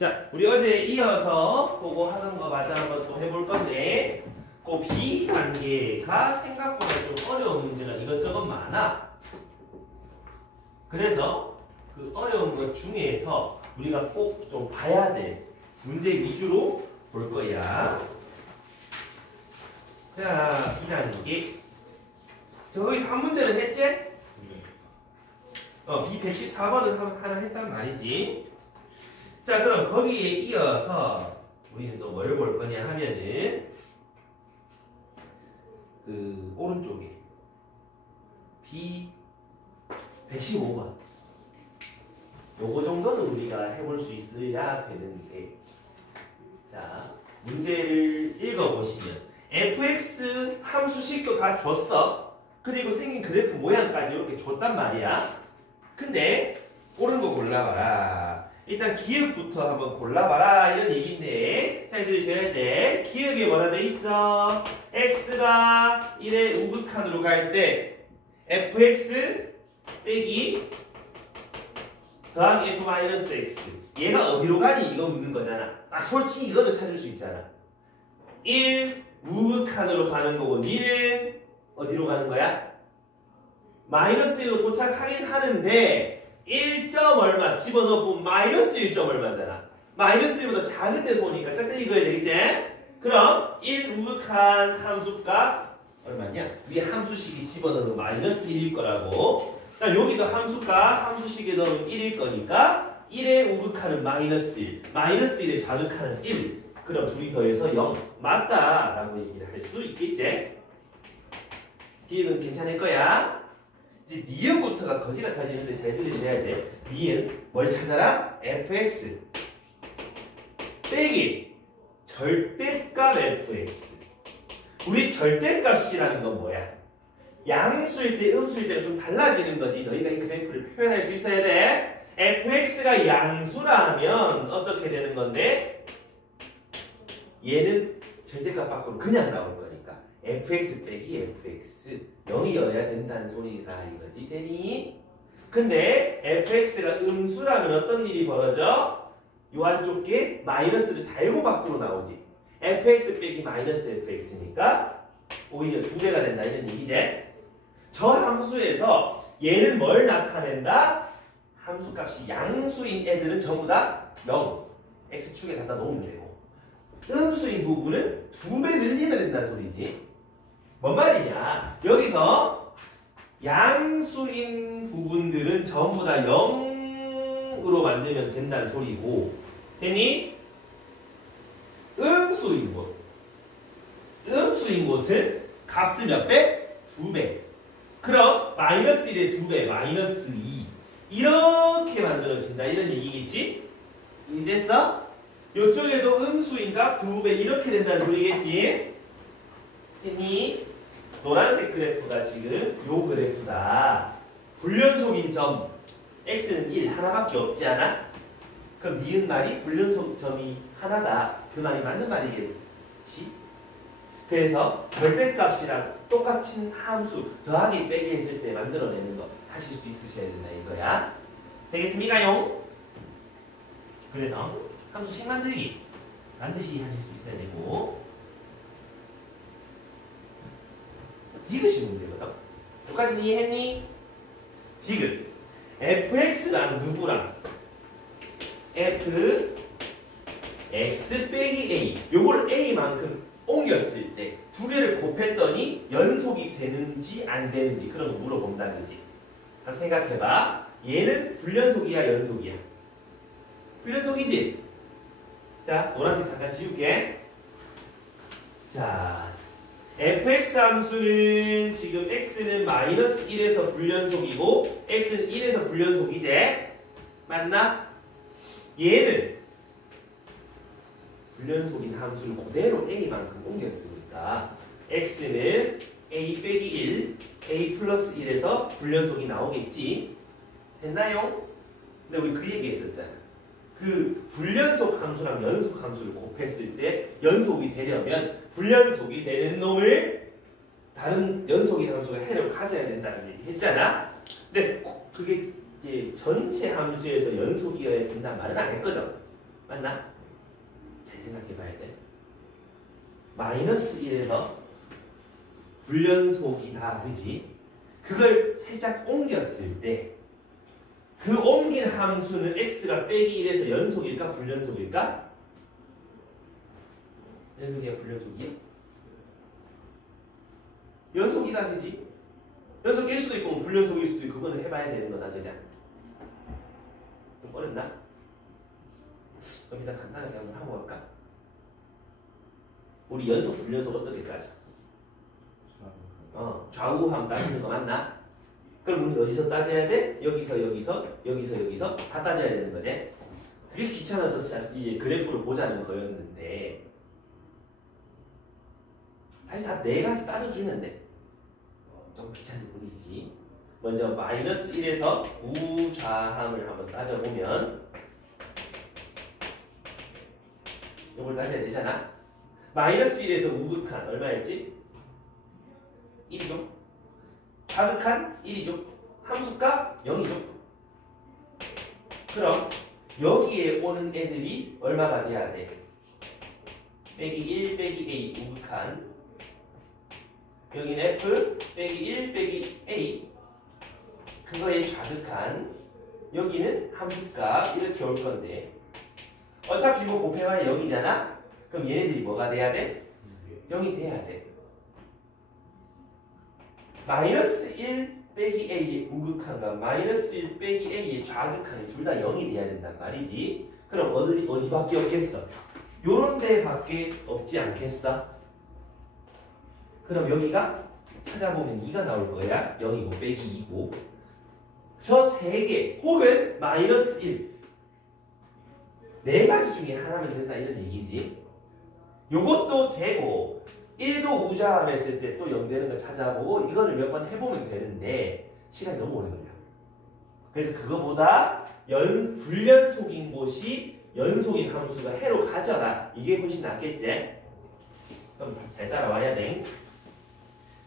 자, 우리 어제 이어서 그거 하는 거 마저 한번 또 해볼 건데, 그 B단계가 생각보다 좀 어려운 문제가 이것저것 많아. 그래서 그 어려운 것 중에서 우리가 꼭 좀 봐야 될 문제 위주로 볼 거야. 자, B단계. 저기 한 문제는 했지? B114번은 하나 했단 말이지. 자, 그럼 거기에 이어서 우리는 또 뭘 볼 거냐 하면은 그 오른쪽에 B115번 요거 정도는 우리가 해볼 수 있어야 되는데, 자, 문제를 읽어보시면 fx 함수식도 다 줬어. 그리고 생긴 그래프 모양까지 이렇게 줬단 말이야. 근데 옳은 거 골라봐라. 일단 기억부터 한번 골라봐라 이런 얘기인데, 잘 들으셔야 돼. 기억에 뭐라 돼 있어? x가 1의 우극한으로 갈 때 fx 빼기 더하기 f 마이너스 x, 얘가 어디로 가니? 이거 묻는 거잖아. 솔직히 이거는 찾을 수 있잖아. 1 우극한으로 가는 거고, 니는 어디로 가는 거야? 마이너스 1로 도착하긴 하는데 1점 얼마 집어넣으면 마이너스 1점 얼마잖아. 마이너스 1보다 작은 데서 오니까 짝짝이 그어야 되겠지? 그럼 1 우극한 함수값 얼마냐? 위에 함수식이 집어넣으면 마이너스 1일 거라고. 여기도 함수값 함수식에 넣으면 1일 거니까 1의 우극한은 마이너스 1, 마이너스 1의 자극한은 1. 그럼 둘이 더해서 0 맞다라고 얘기를 할 수 있겠지? 기억은 괜찮을 거야. 이제 니은부터가 거지 같아지는데 잘 들으셔야 돼. 니은 뭘 찾아라? fx 빼기 절대값 fx. 우리 절대값이라는 건 뭐야? 양수일 때 음수일 때가 좀 달라지는 거지. 너희가 이 그래프를 표현할 수 있어야 돼. fx가 양수라면 어떻게 되는 건데? 얘는 절대값 밖으로 그냥 나올 거니까 fx 빼기 fx 0이어야 된다는 소리가 이거지. 되니? 근데 fx가 음수라면 어떤 일이 벌어져? 요 안쪽 게 마이너스를 달고 밖으로 나오지. fx 빼기 마이너스 fx니까 오히려 2배가 된다 이런 얘기지. 저 함수에서 얘는 뭘 나타낸다? 함수값이 양수인 애들은 전부 다 0, x축에 갖다 놓으면 되고, 음수인 부분은 2배 늘리면 된다는 소리지. 뭔 말이냐? 여기서 양수인 부분들은 전부 다 0으로 만들면 된다는 소리고, 되니? 음수인 곳은 값을 몇 배? 2배. 그럼 마이너스 1의 2배, 마이너스 2. 이렇게 만들어진다 이런 얘기겠지? 이해됐어? 이쪽에도 음수인 값 2배 이렇게 된다는 소리겠지? 했니? 노란색 그래프가 지금 요 그래프다. 불연속인 점 x는 1 하나밖에 없지 않아? 그럼 니은 말이 불연속 점이 하나다. 그 말이 맞는 말이겠지? 그래서 절대값이랑 똑같은 함수 더하기 빼기 했을 때 만들어내는 거 하실 수 있으셔야 된다 이거야. 되겠습니까요? 그래서 함수식 만들기 반드시 하실 수 있어야 되고, 디귿이 문제거든. 여기까지 이해했니? 디귿 fx랑 누구랑? f x 빼기 a. 요걸 a만큼 옮겼을 때 두 개를 곱했더니 연속이 되는지 안 되는지 그런 거 물어본다 그지? 한번 생각해봐. 얘는 불연속이야 연속이야? 불연속이지? 자, 노란색 잠깐 지울게. 자, fx 함수는 지금 x는 마이너스 1에서 불연속이고 x는 1에서 불연속이지? 맞나? 얘는 불연속인 함수를 그대로 a만큼 옮겼으니까 x는 a 빼기 1, a 플러스 1에서 불연속이 나오겠지? 됐나요? 근데 우리 그 얘기 했었잖아. 그 불연속 함수랑 연속 함수를 곱했을 때 연속이 되려면 불연속이 되는 놈을 다른 연속인 함수가 해를 가져야 된다는 얘기 했잖아. 근데 그게 이제 전체 함수에서 연속이어야 된다는 말은 안 했거든. 맞나? 잘 생각해 봐야 돼. 마이너스 1에서 불연속이다. 그지? 그걸 살짝 옮겼을 때 그 옮긴 함수는 x가 빼기 1에서 연속일까? 불연속일까? 연속이야? 불연속이야? 연속이다. 그지? 연속일 수도 있고 불연속일 수도 있고 그거는 해봐야 되는 거다. 그죠? 좀 어렵나? 그럼 일단 간단하게 한번 하고 갈까? 우리 연속 불연속 어떻게 따져? 좌우함 따지는 거 맞나? 그럼 우리 어디서 따져야 돼? 여기서 다 따져야 되는 거지? 그게 귀찮아서 이제 그래프를 보자는 거였는데 사실 다 네 가지 따져주면 돼. 좀 귀찮은 뿐이지. 먼저 마이너스 1에서 우좌함을 한번 따져보면 이걸 따져야 되잖아. 마이너스 1에서 우극한 얼마였지? 1이죠. 좌극한 1이죠. 함수값 0이죠. 그럼 여기에 오는 애들이 얼마가 돼야 돼? 빼기 1 빼기 a 우극한 여기는 f 빼기 1 빼기 a 그거의 좌극한 여기는 함수값 이렇게 올 건데 어차피 이거 곱해봐야 0이잖아? 그럼 얘네들이 뭐가 돼야 돼? 0이 돼야 돼. 마이너스 1 빼기 a의 우극한과 마이너스 1 빼기 a의 좌극한이 둘 다 0이 돼야 된단 말이지. 그럼 어디밖에 없겠어? 요런 데밖에 없지 않겠어? 그럼 여기가 찾아보면 2가 나올 거야. 0이고 빼기 2고 저 세 개 혹은 마이너스 1 네 가지 중에 하나면 된다 이런 얘기지. 요것도 되고 1도 우좌함 했을 때 또 0 되는 거 찾아보고 이거를 몇 번 해보면 되는데 시간이 너무 오래 걸려. 그래서 그거보다 불연속인 곳이 연속인 함수가 해로 가져라. 이게 훨씬 낫겠지? 그럼 잘 따라와야 돼.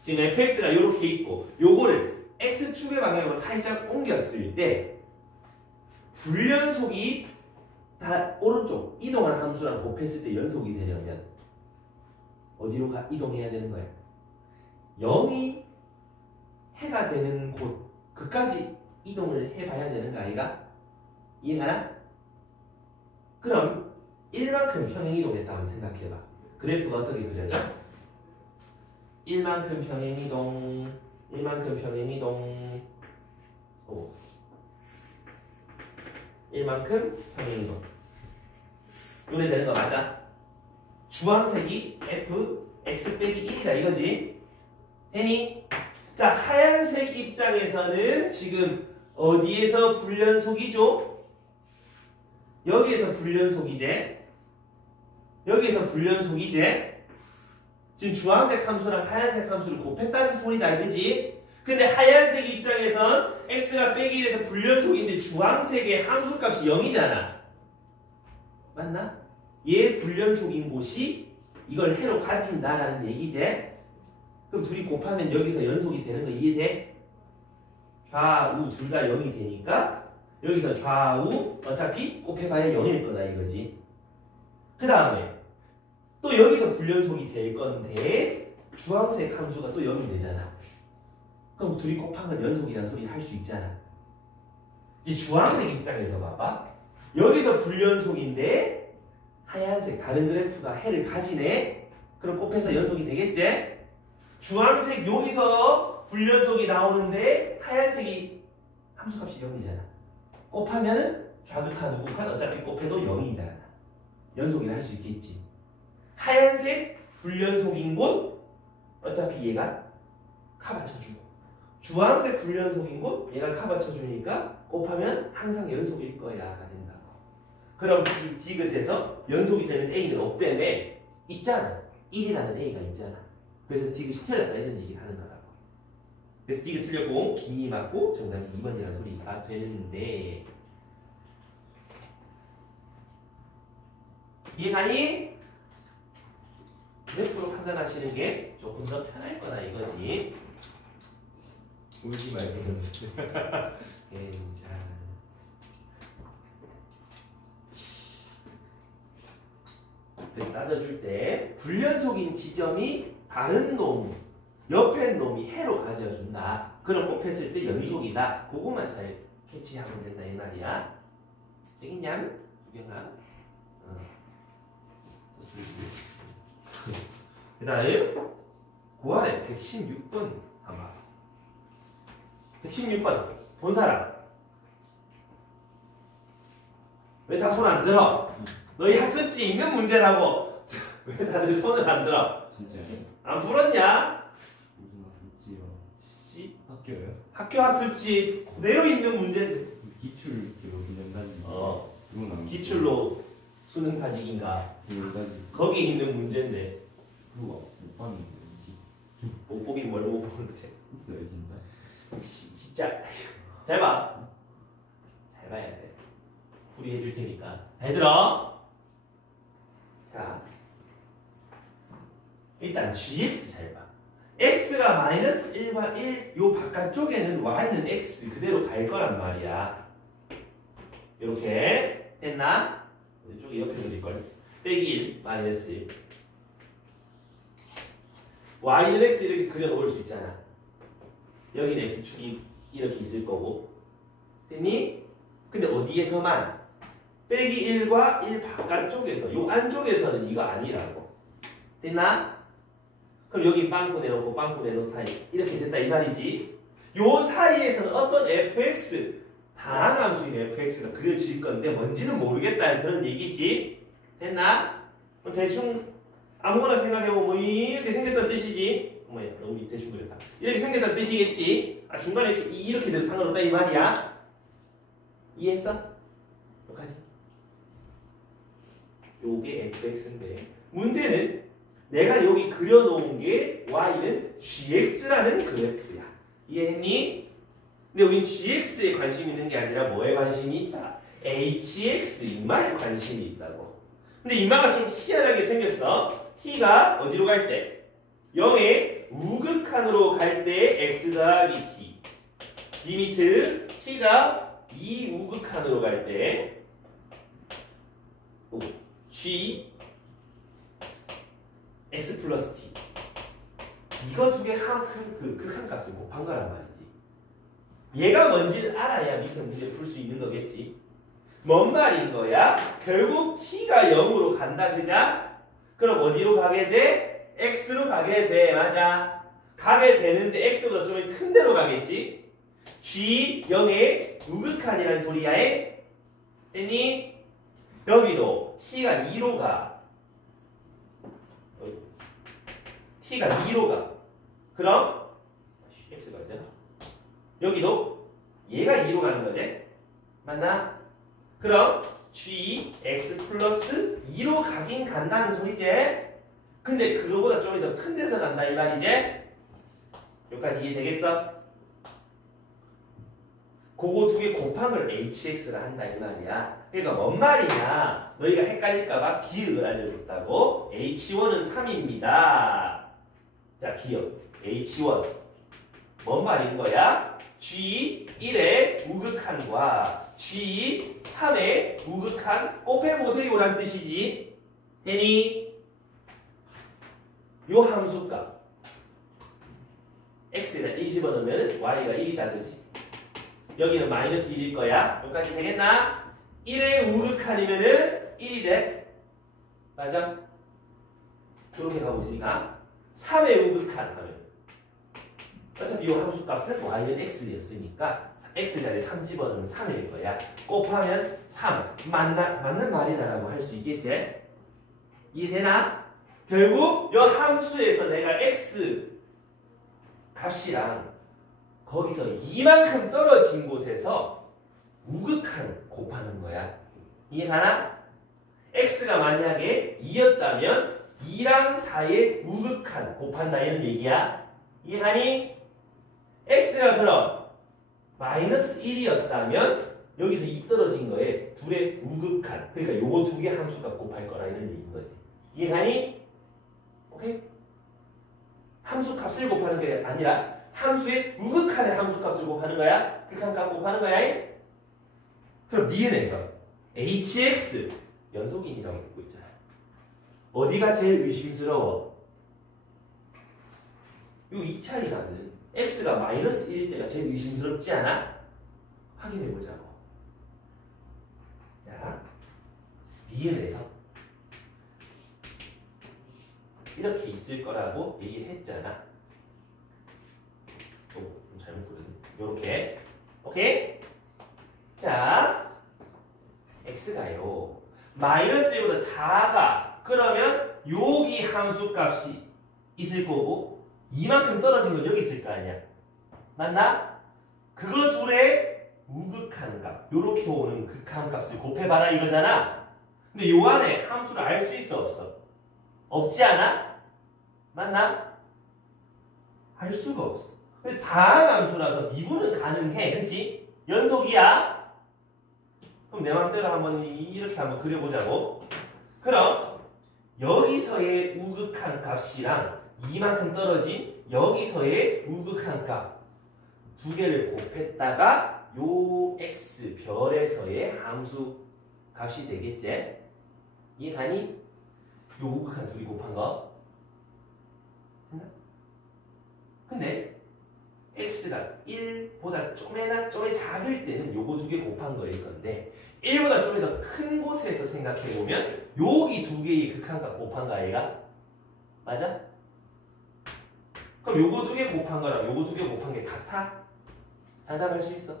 지금 fx가 이렇게 있고 요거를 x축의 방향으로 살짝 옮겼을 때 불연속이 다 오른쪽 이동한 함수랑 곱했을 때 연속이 되려면 어디로 이동해야 되는 거야? 0이 해가 되는 곳 그까지 이동을 해봐야 되는 거 아이가? 이해가나? 그럼 1만큼 평행이동했다고 생각해봐. 그래프가 어떻게 그려져? 1만큼 평행이동 1만큼 평행이동 1만큼 평행이동 요래 되는 거 맞아? 주황색이 f x 빼기 1이다 이거지? 되니? 자 하얀색 입장에서는 지금 어디에서 불연속이죠? 여기에서 불연속이제 여기에서 불연속이제 지금 주황색 함수랑 하얀색 함수를 곱했다는 소리다 이거지? 근데 하얀색 입장에선 x가 빼기 1에서 불연속인데 주황색의 함수값이 0이잖아. 맞나? 얘 불연속인 곳이 이걸 해로 가진다라는 얘기제? 그럼 둘이 곱하면 여기서 연속이 되는 거 이해돼? 좌우 둘 다 0이 되니까 여기서 좌우 어차피 곱해봐야 0일 거다 이거지. 그 다음에 또 여기서 불연속이 될 건데 주황색 함수가 또 0이 되잖아. 그럼 둘이 곱한 건 연속이라는 소리를 할 수 있잖아. 이제 주황색 입장에서 봐봐. 여기서 불연속인데 하얀색 다른 그래프가 해를 가지네. 그럼 곱해서 연속이 되겠지? 주황색 여기서 불연속이 나오는데 하얀색이 함수값이 0이잖아. 곱하면은 좌극한 우극한 어차피 곱해도 0이다. 연속이라 할 수 있겠지. 하얀색 불연속인 곳 어차피 얘가 카 받쳐주고 주황색 불연속인 곳 얘가 카 받쳐주니까 곱하면 항상 연속일 거야가 된다고. 그럼 디귿에서 연속이 되는 a는 없다며 있잖아. 1이라는 a가 있잖아. 그래서 디귿이 틀렸다 이런 얘기를 하는 거라고. 그래서 디귿 틀렸고 김이 맞고 정답이 2번이라는 소리가 되는데 이해가니? 그래프로 판단하시는 게 조금 더 편할 거다 이거지. 울지 말고 연습. 괜찮아. 그래서 따져줄 때 불연속인 지점이 다른 놈, 옆에 놈이 해로 가져준다. 그럼 곱했을 때 연속이다. 그것만 잘 캐치하면 된다 이 말이야. 되겠냐? 두 개나. 그 다음에 그 아래 116번 한번 116번 본 사람 왜 다 손 안 들어? 너희 학습지에 있는 문제라고 왜 다들 손을 안 들어? 진짜요? 안 풀었냐? 무슨 학습지요? 씨, 학교요? 학교 학습지 그대로 있는 문제. 기출 기록연단지. 그건 안 기출로 수능 가직인가 기록까지 거기에 있는 문제인데 그거 못 봤는데 지 못 보긴 뭘 못 보는데 있어요 진짜. 진짜 잘 봐. 잘 봐야 돼. 풀이해 줄 테니까 잘 들어. 자 일단 gx 잘 봐. x가 마이너스 1과 1 요 바깥쪽에는 y는 x 그대로 갈 거란 말이야. 이렇게 됐나? 이쪽에 옆에 그릴걸. 빼기 1 마이너스 1 y는 x 이렇게 그려놓을 수 있잖아. 여기는 x축이 이렇게 있을 거고 됐니? 근데 어디에서만? 빼기 1과 1 바깥쪽에서 요 안쪽에서는 이거 아니라고 됐나? 그럼 여기 빵꾸 내놓고 빵꾸 내놓다 이렇게 됐다 이 말이지. 요 사이에서는 어떤 fx 다항함수인 fx가 그려질 건데 뭔지는 모르겠다 그런 얘기지. 됐나? 그럼 대충 아무거나 생각해보면 뭐 이렇게 생겼다는 뜻이지. 어머야 너무 대충 그렸다. 이렇게 생겼다는 뜻이겠지. 아 중간에 이렇게 돼도 상관없다 이 말이야. 이해했어? 여기까지. 요게 fx인데 문제는 내가 여기 그려놓은 게 y는 gx라는 그래프야. 이해했니? 근데 우린 gx에 관심이 있는 게 아니라 뭐에 관심이 있다? hx 이마에 관심이 있다고. 근데 이마가 좀 희한하게 생겼어. t가 어디로 갈 때? 0의 우극한으로 갈 때 x 더하기 t. 리미트 t가 2우극한으로 갈 때 g x 플러스 t. 이거 두 개 극한값을 곱한 거란 말이지. 얘가 뭔지를 알아야 밑에 문제 풀 수 있는 거겠지. 뭔 말인 거야? 결국 t가 0으로 간다 그자? 그럼 어디로 가게 돼? x로 가게 돼. 맞아. 가게 되는데 x보다 좀 큰 데로 가겠지? g 0의 우극한이라는 소리야. 됐니? 여기도 t가 2로 가. t가 2로 가. 그럼 x가 있잖아. 여기도 얘가 2로 가는 거지? 맞나? 그럼 gx 플러스 2로 가긴 간다는 소리지? 근데 그거보다 좀 더 큰 데서 간다 이 말이지? 여기까지 이해되겠어? 그거 두 개 곱한 걸 hx라 한다 이 말이야. 그러니까 뭔 말이냐? 너희가 헷갈릴까봐 기억을 알려줬다고. h1은 3입니다. 자, 기억. h1. 뭔 말인 거야? G1의 우극한과 G3의 우극한 곱해보세요란 뜻이지. 되니? 요 함수값 x에다 1 집어넣으면 y가 1이다 그지? 여기는 마이너스 1일 거야. 여기까지 되겠나? 1의 우극한이면은 1이 돼. 맞아? 그렇게 가고 있으니까 3의 우극한 하면 어차피 이 함수값은 y는 x였으니까 x 자리에 3 집어넣으면 3일 거야. 곱하면 3. 맞는 말이다라고 할 수 있겠지? 이해되나? 결국 이 함수에서 내가 x 값이랑 거기서 이만큼 떨어진 곳에서 우극한 곱하는 거야. 이해가나? x가 만약에 2였다면 2랑 4의 우극한 곱한다 이런 얘기야. 이해가니? x가 그럼 마이너스 1이었다면 여기서 2 떨어진 거에 둘의 우극한, 그러니까 요거 두 개 함수값 곱할 거라 이런 얘기인 거지. 이해가니? 오케이? 함수 값을 곱하는 게 아니라 함수의 우극한의 함수 값을 곱하는 거야. 극한값 곱하는 거야. 그럼 니은에서 hx 연속인이라고 읽고 있잖아. 어디가 제일 의심스러워? 요 이 차이라는 x가 마이너스 1일 때가 제일 의심스럽지 않아? 확인해 보자고. 자, 니은에서 이렇게 있을 거라고 얘기를 했잖아. 좀 잘못 그렸네. 요렇게. 오케이? 자, x가요. 마이너스 1보다 작아. 그러면 여기 함수값이 있을 거고 이만큼 떨어진 건 여기 있을 거 아니야. 맞나? 그거 둘의 우극한 값. 요렇게 오는 극한값을 곱해봐라 이거잖아. 근데 요 안에 함수를 알 수 있어 없어? 없지 않아? 맞나? 알 수가 없어. 근데 다항함수라서 미분은 가능해. 그치? 연속이야. 그럼 내 맘대로 한번 이렇게 한번 그려보자고. 그럼 여기서의 우극한 값이랑 이만큼 떨어진 여기서의 우극한 값 두 개를 곱했다가 요 x 별에서의 함수 값이 되겠지? 이해가니? 요 우극한 둘이 곱한 거. 됐나? 근데 x가 1보다 좀이나 작을 때는 요거 두 개 곱한 거일 건데 1보다 좀 더 큰 곳에서 생각해보면 여기 두 개의 극한값 곱한 거 아이가? 맞아? 그럼 요거 두 개 곱한 거랑 요거 두 개 곱한 게 같아? 장담할 수 있어?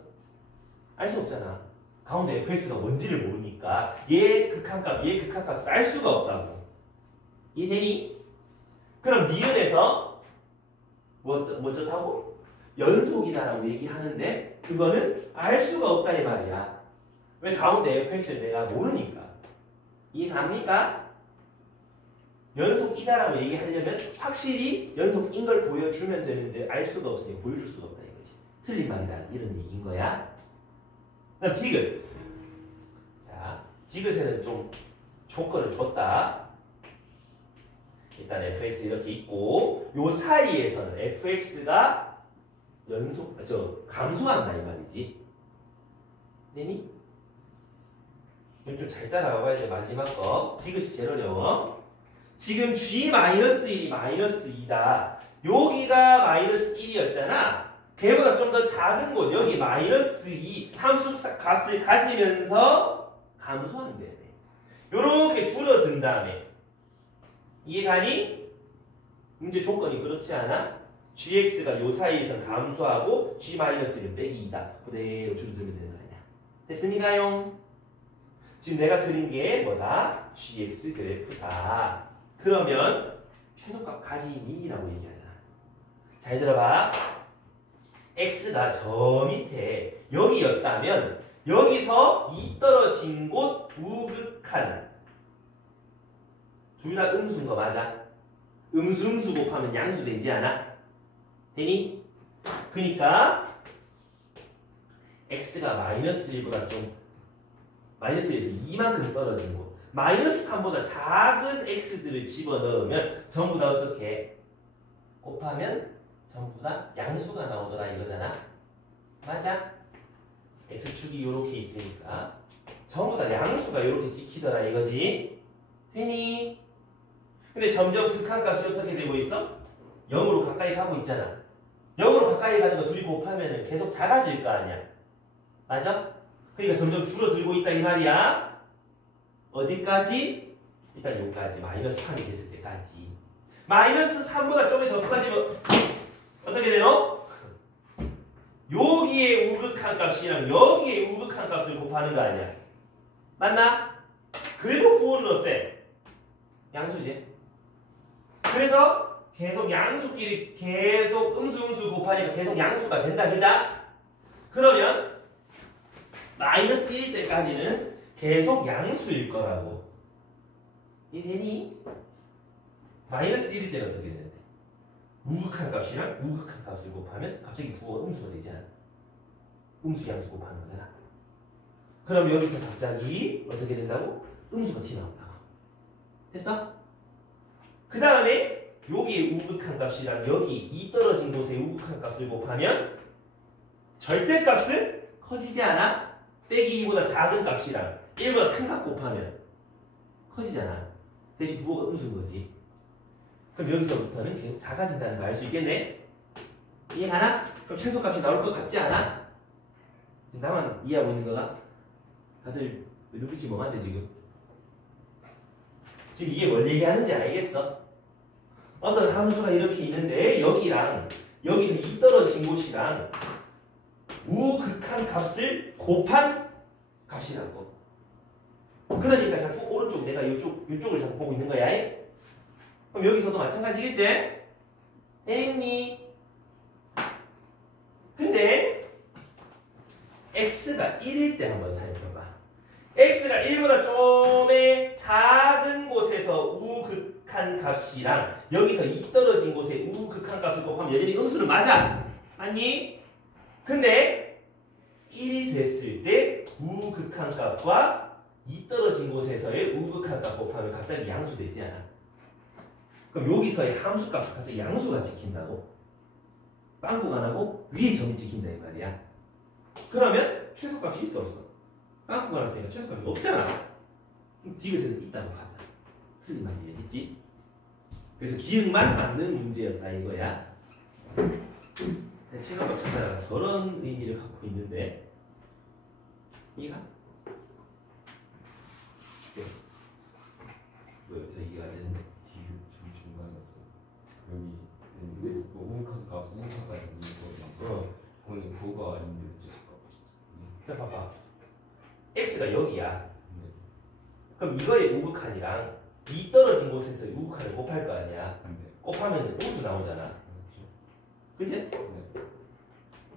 알 수 없잖아. 가운데 fx가 뭔지를 모르니까 얘 극한값, 얘 극한값을 알 수가 없다고. 이해되니? 그럼 니은에서 뭐 어쩌다고? 연속이다라고 얘기하는데 그거는 알 수가 없다 이 말이야. 왜? 가운데 fx를 내가 모르니까. 이해갑니까? 연속이다라고 얘기하려면 확실히 연속인 걸 보여주면 되는데 알 수가 없으니 보여줄 수가 없다 이거지. 틀린 말이다 이런 얘기인 거야. 그럼 디귿. 자, 디귿에는 좀 조건을 줬다. 일단 fx 이렇게 있고 요 사이에서는 fx가 감소한다 이 말이지. 되니? 이건 좀 잘 따라가봐야 돼. 마지막 거. 디귿이 제일 어려워. 지금 g-1이 마이너스 2다. 여기가 마이너스 1이었잖아. 걔보다 좀 더 작은 곳 여기 마이너스 2 함수 값을 가지면서 감소한대. 요렇게 줄어든 다음에 이해가니? 문제 조건이 그렇지 않아? gx가 요 사이에서 감소하고 g-1은 빼기 2다. 그대로 줄어들면 되는 거 아니야. 됐습니까요? 지금 내가 그린 게 뭐다? gx 그래프다. 그러면 최소값 가지니라고 얘기하잖아. 잘 들어봐. x가 저 밑에 여기였다면 여기서 2 떨어진 곳 우극한 둘 다 음수인 거 맞아? 음수 곱하면 양수 되지 않아? 되니? 그러니까 x가 마이너스 1보다 좀 마이너스 1에서 이만큼 떨어진 곳 마이너스 3보다 작은 x들을 집어넣으면 전부 다 어떻게 곱하면 전부 다 양수가 나오더라 이거잖아. 맞아? x축이 이렇게 있으니까 전부 다 양수가 이렇게 찍히더라 이거지. 되니? 근데 점점 극한값이 어떻게 되고 있어? 0으로 가까이 가고 있잖아. 0으로 가까이 가는 거 둘이 곱하면 계속 작아질 거 아니야. 맞아? 그러니까 점점 줄어들고 있다 이 말이야. 어디까지? 일단 여기까지 마이너스 3이 됐을 때까지. 마이너스 3보다 좀 더 커지면 어떻게 되노? 여기에 우극한 값이랑 여기에 우극한 값을 곱하는 거 아니야. 맞나? 그래도 부호는 어때? 양수지. 그래서 계속 양수끼리 계속 음수 곱하니까 계속 양수가 된다. 그자? 그러면 마이너스 1일 때까지는 계속 양수일 거라고. 이해되니? 마이너스 1일 때는 어떻게 되는데? 우극한 값이랑 우극한 값을 곱하면 갑자기 부호가 음수가 되지 않아? 음수 양수 곱하는 거잖아. 그럼 여기서 갑자기 어떻게 된다고? 음수가 튀어나온다고. 됐어? 그 다음에 여기에 우극한 값이랑 여기 이 떨어진 곳에 우극한 값을 곱하면 절대값은 커지지 않아? 빼기 2보다 작은 값이랑 1보다 큰 값 곱하면 커지잖아. 대신 부호가 음수인 거지. 그럼 여기서부터는 계속 작아진다는 걸 알 수 있겠네? 이해가나? 그럼 최소값이 나올 것 같지 않아? 지금 나만 이해하고 있는 거가? 다들 눈빛이 멍한데 지금? 지금 이게 뭘 얘기하는지 알겠어? 어떤 함수가 이렇게 있는데 여기랑 여기서 이 떨어진 곳이랑 우극한 값을 곱한 값이라고. 그러니까 자꾸 오른쪽 내가 이쪽을 자꾸 보고 있는 거야. 그럼 여기서도 마찬가지겠지? 했니? 근데 x가 1일 때 한번 살펴봐. x가 1보다 좀의 작은 곳에서 우극한 값이랑 여기서 2 떨어진 곳에 우극한 값을 곱하면 여전히 음수는 맞아. 맞니? 근데 1이 됐을 때 우극한 값과 2 떨어진 곳에서의 우극한 값 곱하면 갑자기 양수되지 않아. 그럼 여기서의 함수값은 갑자기 양수가 찍힌다고? 빵꾸가 나고 위에 점이 찍힌다 이 말이야. 그러면 최소값이 있어 없어? 빵꾸가 났으니까 최소값이 없잖아. 그럼 디귿에는 있다고 하자. 틀린 말 이해했지? 그래서 기억만 맞는 문제였다 이거야. 최소값 찾아라 저런 의미를 갖고 있는데 이해가? 여기서 이해가 되는데 여기 우극한까지 거기는 그거가 아닌데 자 봐봐. x가 여기야. 그럼 이거의 우극한이랑 이 떨어진 곳에서 우극한을 곱할 거 아니야. 곱하면 음수 나오잖아. 그치?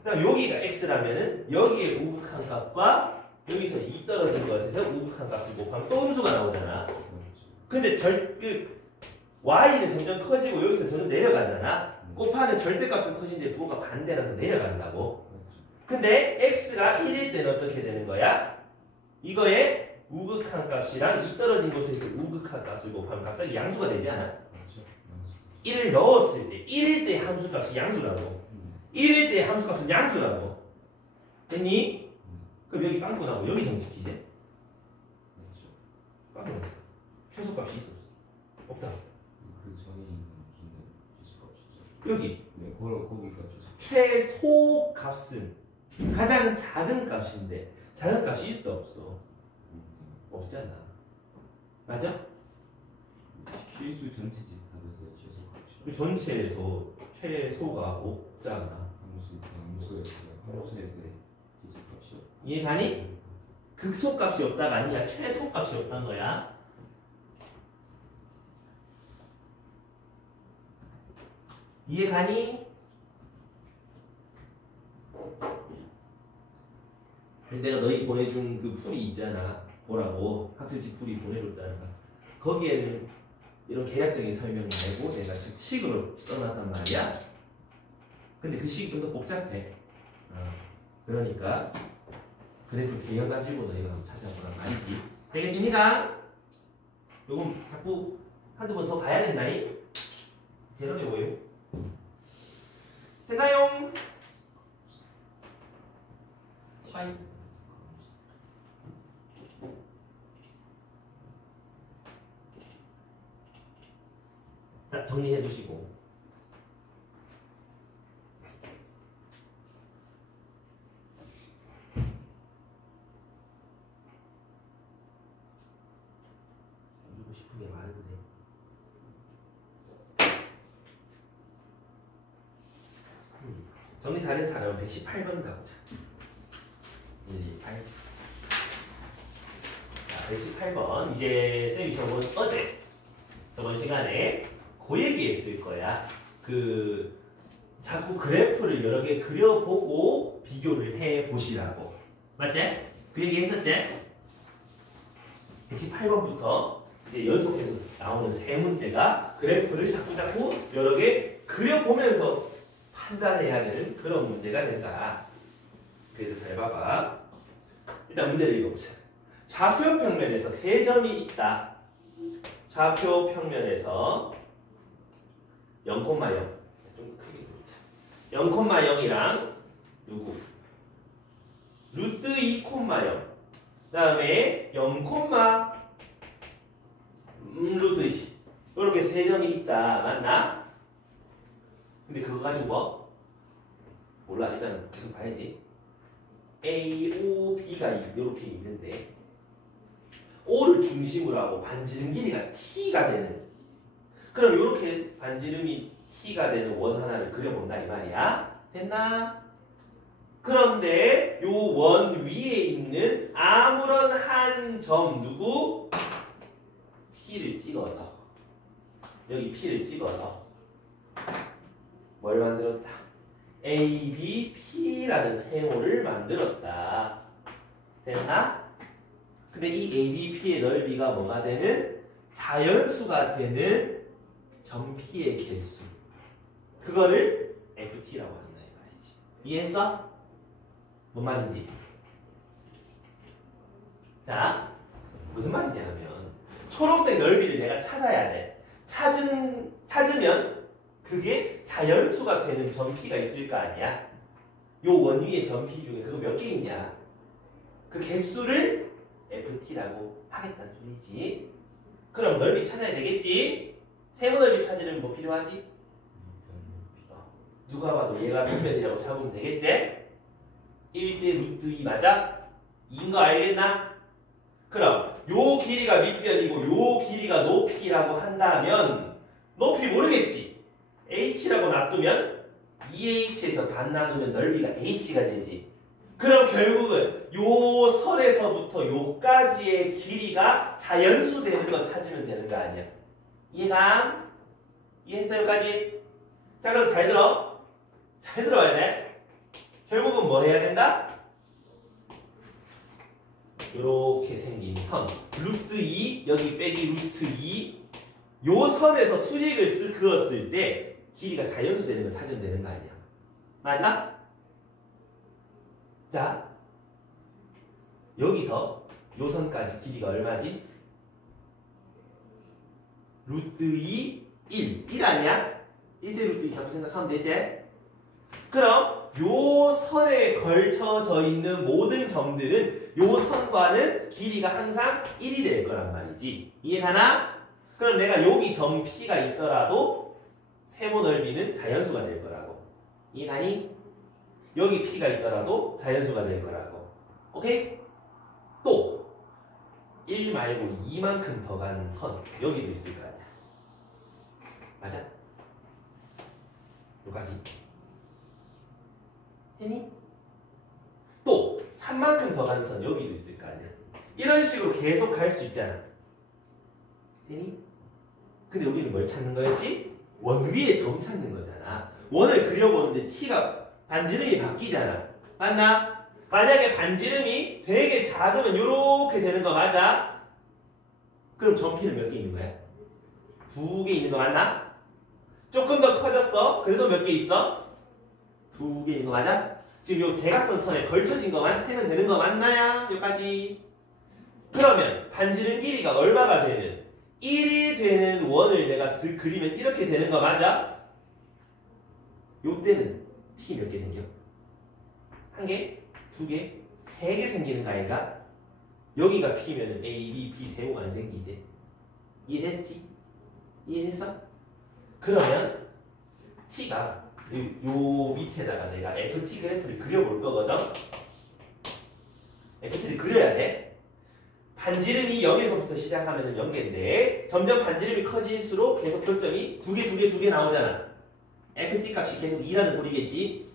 그다음 여기가 x라면은 여기에 우극한 값과 여기서 이 떨어진 것에서 우극한 값을 곱하면 또 음수가 나오잖아. 근데 y는 점점 커지고 여기서 점점 내려가잖아. 곱하면 절대값은 커지는데 부호가 반대라서 내려간다고. 근데 x가 1일 때는 어떻게 되는 거야? 이거에 우극한 값이랑 이 떨어진 곳에서 우극한 값을 곱하면 갑자기 양수가 되지 않아? 1을 넣었을 때 1일 때 함수값이 양수라고. 1일 때 함수값은 양수라고. 됐니? 그럼 여기 빵꾸 나고 여기 정식이지? 빵꾸 나. 최소값이 있어 없어? 없다. 그 전에 있는 기능 최소값이죠. 여기 거기가 최소값은 가장 작은 값인데 작은 값이 있어 없어? 없잖아. 맞아? 실수 전체 집합에서 최소값이. 그 전체에서 최소가 없잖아. 함수에서의 최소값이. 이해가니? 극소값이 없다가 아니라 최소값이 없다는 거야. 이해가니? 내가 너희 보내준 그 풀이 있잖아. 뭐라고? 학습지 풀이 보내줬잖아. 거기에는 이런 계략적인 설명이 말고 내가 식으로 써놨단 말이야. 근데 그 식이 좀 더 복잡해. 그러니까 그래프 개형 가지고 너희가 한번 찾아보란 말이지. 되겠습니까? 요건 자꾸 한두 번 더 봐야 된다니? 제로제 뭐예요? 되나요? 샤이. 자, 정리해 두시고. 해주고 싶은 게 많은데. 정리 다 된 사람은 118번 가보자. 128. 자, 118번. 이제 쌤이 저번 시간에 그 얘기했을 거야. 자꾸 그래프를 여러 개 그려보고 비교를 해 보시라고. 맞지? 그 얘기 했었지? 118번부터 이제 연속해서 나오는 세 문제가 그래프를 자꾸 여러 개 그려보면서 판단해야 되는 그런 문제가 된다. 그래서 잘 봐봐. 일단 문제를 읽어보자. 좌표 평면에서 세 점이 있다. 좌표 평면에서 0,0 좀 크게 그리자. 0,0이랑 누구? 루트 2,0 그 다음에 0, 루트 세 점이 있다. 맞나? 근데 그거 가지고 뭐? 몰라. 일단 계속 봐야지. A, O, B가 이렇게 있는데 O를 중심으로 하고 반지름 길이가 T가 되는, 그럼 이렇게 반지름이 T가 되는 원 하나를 그려본다 이 말이야. 됐나? 그런데 요 원 위에 있는 아무런 한 점 누구? P를 찍어서, 여기 P를 찍어서 뭘 만들었다? A, B, P라는 세모를 만들었다. 됐나? 근데 이 A, B, P의 넓이가 뭐가 되는? 자연수가 되는 점 P의 개수. 그거를 FT라고 한다 이 말이지. 이해했어? 뭔 말인지? 자, 무슨 말이냐면 초록색 넓이를 내가 찾아야 돼. 찾으면 그게 자연수가 되는 점 P가 있을 거 아니야? 요 원 위에 점 P 중에 그거 몇 개 있냐? 그 개수를 FT라고 하겠다는 소리지. 그럼 넓이 찾아야 되겠지? 세모 넓이 찾으려면 뭐 필요하지? 누가 봐도 얘가 밑변이라고 잡으면 되겠지? 1대 루트 2 맞아? 2인 거 알겠나? 그럼 요 길이가 밑변이고 요 길이가 높이라고 한다면 높이 모르겠지? h라고 놔두면 2h에서 반 나누면 넓이가 h가 되지. 그럼 결국은 요 선에서부터 요까지의 길이가 자연수 되는 거 찾으면 되는 거 아니야? 이해감? 이해했어요? 여기까지? 자, 그럼 잘 들어. 잘 들어야 돼. 결국은 뭐 해야 된다? 요렇게 생긴 선 루트 2 여기 빼기 루트 2 요 선에서 수직을 그었을 때 길이가 자연수 되는 거 찾으면 되는 거 아니야? 맞아? 자, 여기서 요 선까지 길이가 얼마지? 루트 2 1 아니야? 1대 루트 2 자꾸 생각하면 되지? 그럼 요 선에 걸쳐져 있는 모든 점들은 요 선과는 길이가 항상 1이 될 거란 말이지. 이해가나? 그럼 내가 여기 점 P가 있더라도 세모 넓이는 자연수가 될 거라고. 이해가니? 여기 P가 있더라도 자연수가 될 거라고. 오케이? 또 1 말고 2만큼 더 간 선 여기도 있을 거 아니야. 맞아? 여기까지. 했니? 또 3만큼 더 간 선 여기도 있을 거 아니야. 이런 식으로 계속 갈 수 있잖아. 됐니? 근데 우리는 뭘 찾는 거였지? 원 위에 점 찾는 거잖아. 원을 그려보는데 T가 반지름이 바뀌잖아. 맞나? 만약에 반지름이 되게 작으면 이렇게 되는 거 맞아? 그럼 점 P는 몇 개 있는 거야? 2개 있는 거 맞나? 조금 더 커졌어? 그래도 몇 개 있어? 2개 있는 거 맞아? 지금 요 대각선 선에 걸쳐진 것만 세면 되는 거 맞나요? 여기까지. 그러면 반지름 길이가 얼마가 되는 1이 되는 원을 내가 쓱 그리면 이렇게 되는 거 맞아? 요 때는 P 몇 개 생겨? 1개? 2개? 3개 생기는 거 아이가? 여기가 P면 A, B, B 세모가 안 생기지? 이해됐지? 이해됐어? 그러면 T가 요 밑에다가 내가 FT 그래프를 그려볼 거거든? FT를 그려야 돼. 반지름이 0에서부터 시작하면 0개인데 점점 반지름이 커질수록 계속 교점이 2개 나오잖아. FT 값이 계속 2라는 소리겠지?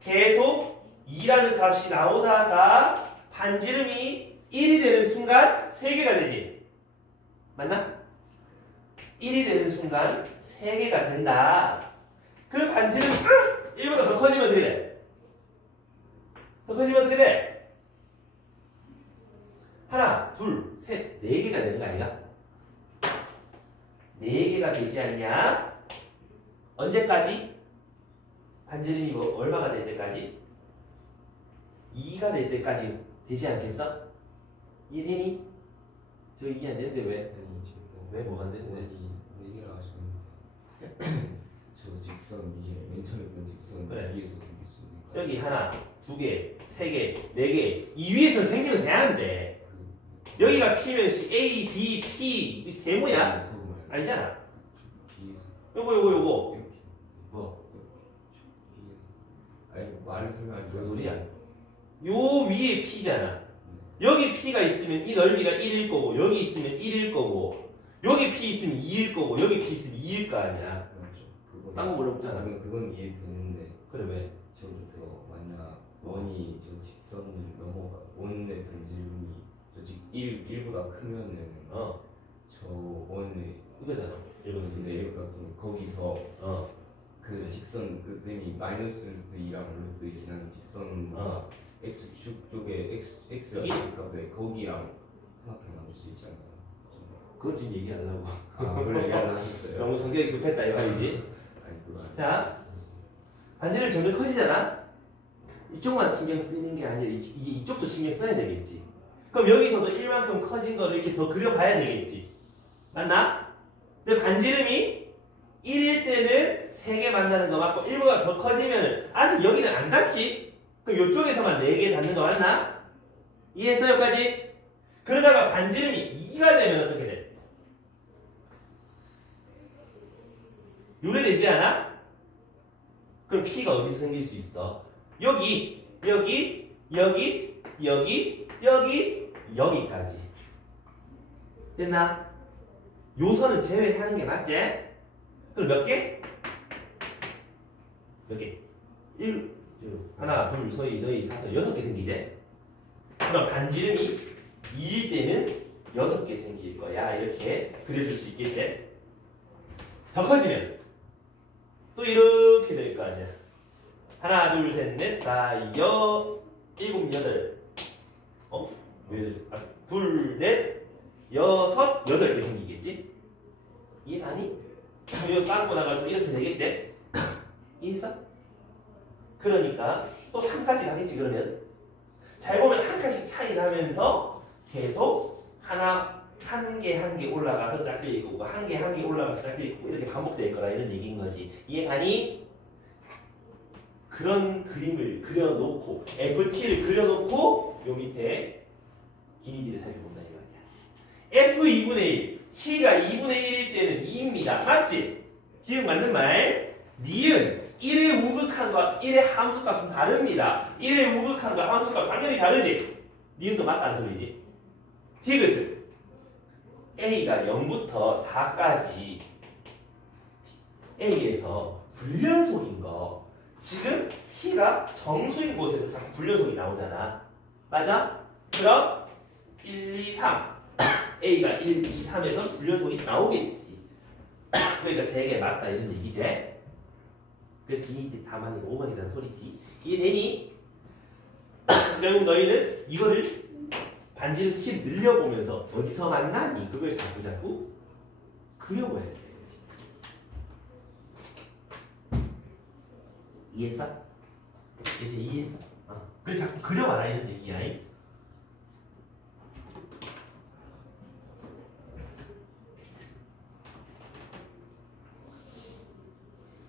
계속 2라는 값이 나오다가 반지름이 1이 되는 순간 3개가 되지. 맞나? 1이 되는 순간 3개가 된다. 그 반지름이 1보다 더 커지면 어떻게 돼? 더 커지면 어떻게 돼? 하나, 둘, 셋, 4개가 되는 거 아니야? 4개가 되지 않냐? 언제까지? 반지름이 뭐 얼마가 될 때까지? 2가 될 때까지 되지 않겠어? 이해되니? 저 이해 안 되는데 왜? 아니 지금 왜 뭐가 안 되는데? 얘기를 하시는데 저 직선 위에 맨 처음에 본 직선 그래. 위에서 생길 수 있는 거. 여기 하나, 2개, 3개, 4개 이 위에서 생기면 되는데 여기가 P면 A, B, P 이 세모야? 아니잖아. B에서 요거 이렇게 뭐 B에서 아니 말을 설명하지 무슨 소리야? 요 위에 P잖아. 여기 P가 있으면 이 넓이가 1일 거고 여기 있으면 1일 거고 여기 P 있으면 2일 거고 여기 P 있으면 2일 거 아니야. 맞죠. 딴 거 물어보잖아. 그건 이해되는데 그래 왜? 저기서 만약 원이 저 직선을 넘어가 원의 반지름이 저 1보다 크면은 저 원의 이거잖아. 이거는 내려가 거기서 그 직선 그 쌤이 마이너스 루트 2랑 루트 2 지나는 직선 x축 쪽에 x가 값에 거기랑 생각해 만들 수 있잖아요. 그건 지금 얘기하려고. 그걸 얘기를 하셨어요? 너무 성격이 급했다 이 말이지. 아니 그거 아니에요. 자, 반지름 점점 커지잖아. 이쪽만 신경 쓰이는 게 아니라 이쪽도 신경 써야 되겠지. 그럼 여기서도 1만큼 커진 거를 이렇게 더 그려봐야 되겠지. 맞나? 근데 반지름이 1일 때는 3개 만나는 거 맞고 1보다 더 커지면 아직 여기는 안 닿지? 그럼 이쪽에서만 4개 닿는 거 맞나? 이해했어 여기까지? 그러다가 반지름이 2가 되면 어떻게 돼? 요래되지 않아? 그럼 P가 어디서 생길 수 있어? 여기, 여기, 여기, 여기, 여기, 여기까지. 됐나? 요 선은 제외하는 게 맞지? 그럼 몇 개? 몇 개? 1, 하나, 둘, 셋, 넷, 다섯, 6개 생기지? 그럼 반지름이 2일 때는 6개 생길 거야. 이렇게 그려줄 수 있겠지? 더 커지면 또 이렇게 될 거 아니야. 하나, 둘, 셋, 넷, 다, 일곱, 여덟. 둘, 넷, 여섯, 8개 생기겠지? 이해가니? 이거 빵꾸 나가지고 이렇게 되겠지? 이해했어? 그러니까 또 3까지 가겠지 그러면? 잘 보면 한 칸씩 차이 나면서 계속 한 개 올라가서 짝들 있고 한 개 올라가서 짝들 있고 이렇게 반복될 거라 이런 얘기인 거지. 이해가니? 그런 그림을 그려놓고 FT를 그려놓고 요 밑에 길이를 살펴본다 이 말이야. F2분의 1, T가 2분의 1일 때는 2입니다. 맞지? 기억 맞는 말? 니은 1의 우극한과 1의 함수값은 다릅니다. 1의 우극한과 함수값 당연히 다르지? 니은도 맞다는 소리지. 디귿은 A가 0부터 4까지 A에서 불연속인 거 지금 T가 정수인 곳에서 자꾸 불연속이 나오잖아. 맞아? 그럼 1, 2, 3 A가 1, 2, 3에서 불연속이 나오겠지. 그러니까 3개 맞다 이런 얘기지. 그래서 B 다 맞는 5번이라는 소리지. 이해되니? 결국 너희는 이거를 반지름 T를 늘려보면서 어디서 만나니? 그걸 자꾸 그려봐야 돼. 이해했어? 이제 이해했어? 그래 자꾸 그려봐라 이런 얘기야.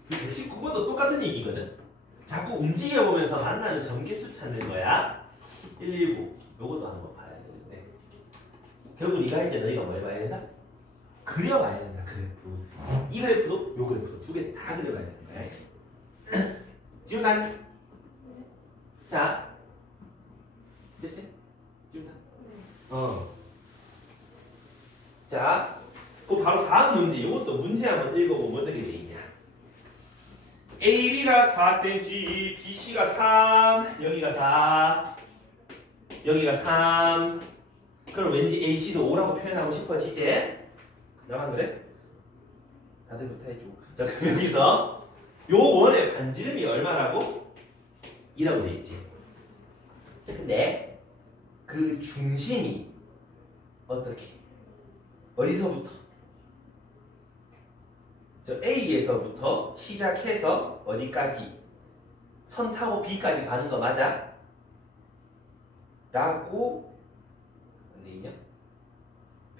119번도 똑같은 얘기거든. 자꾸 움직여보면서 만나는 전개수 찾는 거야. 119 요것도 한번 봐야 되는데 결국 네가 할 때 너희가 뭘 봐야 된다? 그려봐야 된다. 그래프. 이 그래프도 요 그래프도 두 개 다 그려봐야 되는 거야. 지우단. 자 됐지? 지우단. 자 그 바로 다음 문제. 요것도 문제 한번 읽어보면 어떻게 돼 있냐. AB가 4cm, BC가 3, 여기가 4, 여기가 3. 그럼 왠지 AC도 5라고 표현하고 싶어지지? 나만 그래? 다들부터 해줘. 자, 그럼 여기서 요 원의 반지름이 얼마라고? 2라고 돼 있지. 근데 그 중심이 어떻게? 어디서부터? 저 A에서부터 시작해서 어디까지? 선 타고 B까지 가는 거 맞아? 라고 안 되겠냐?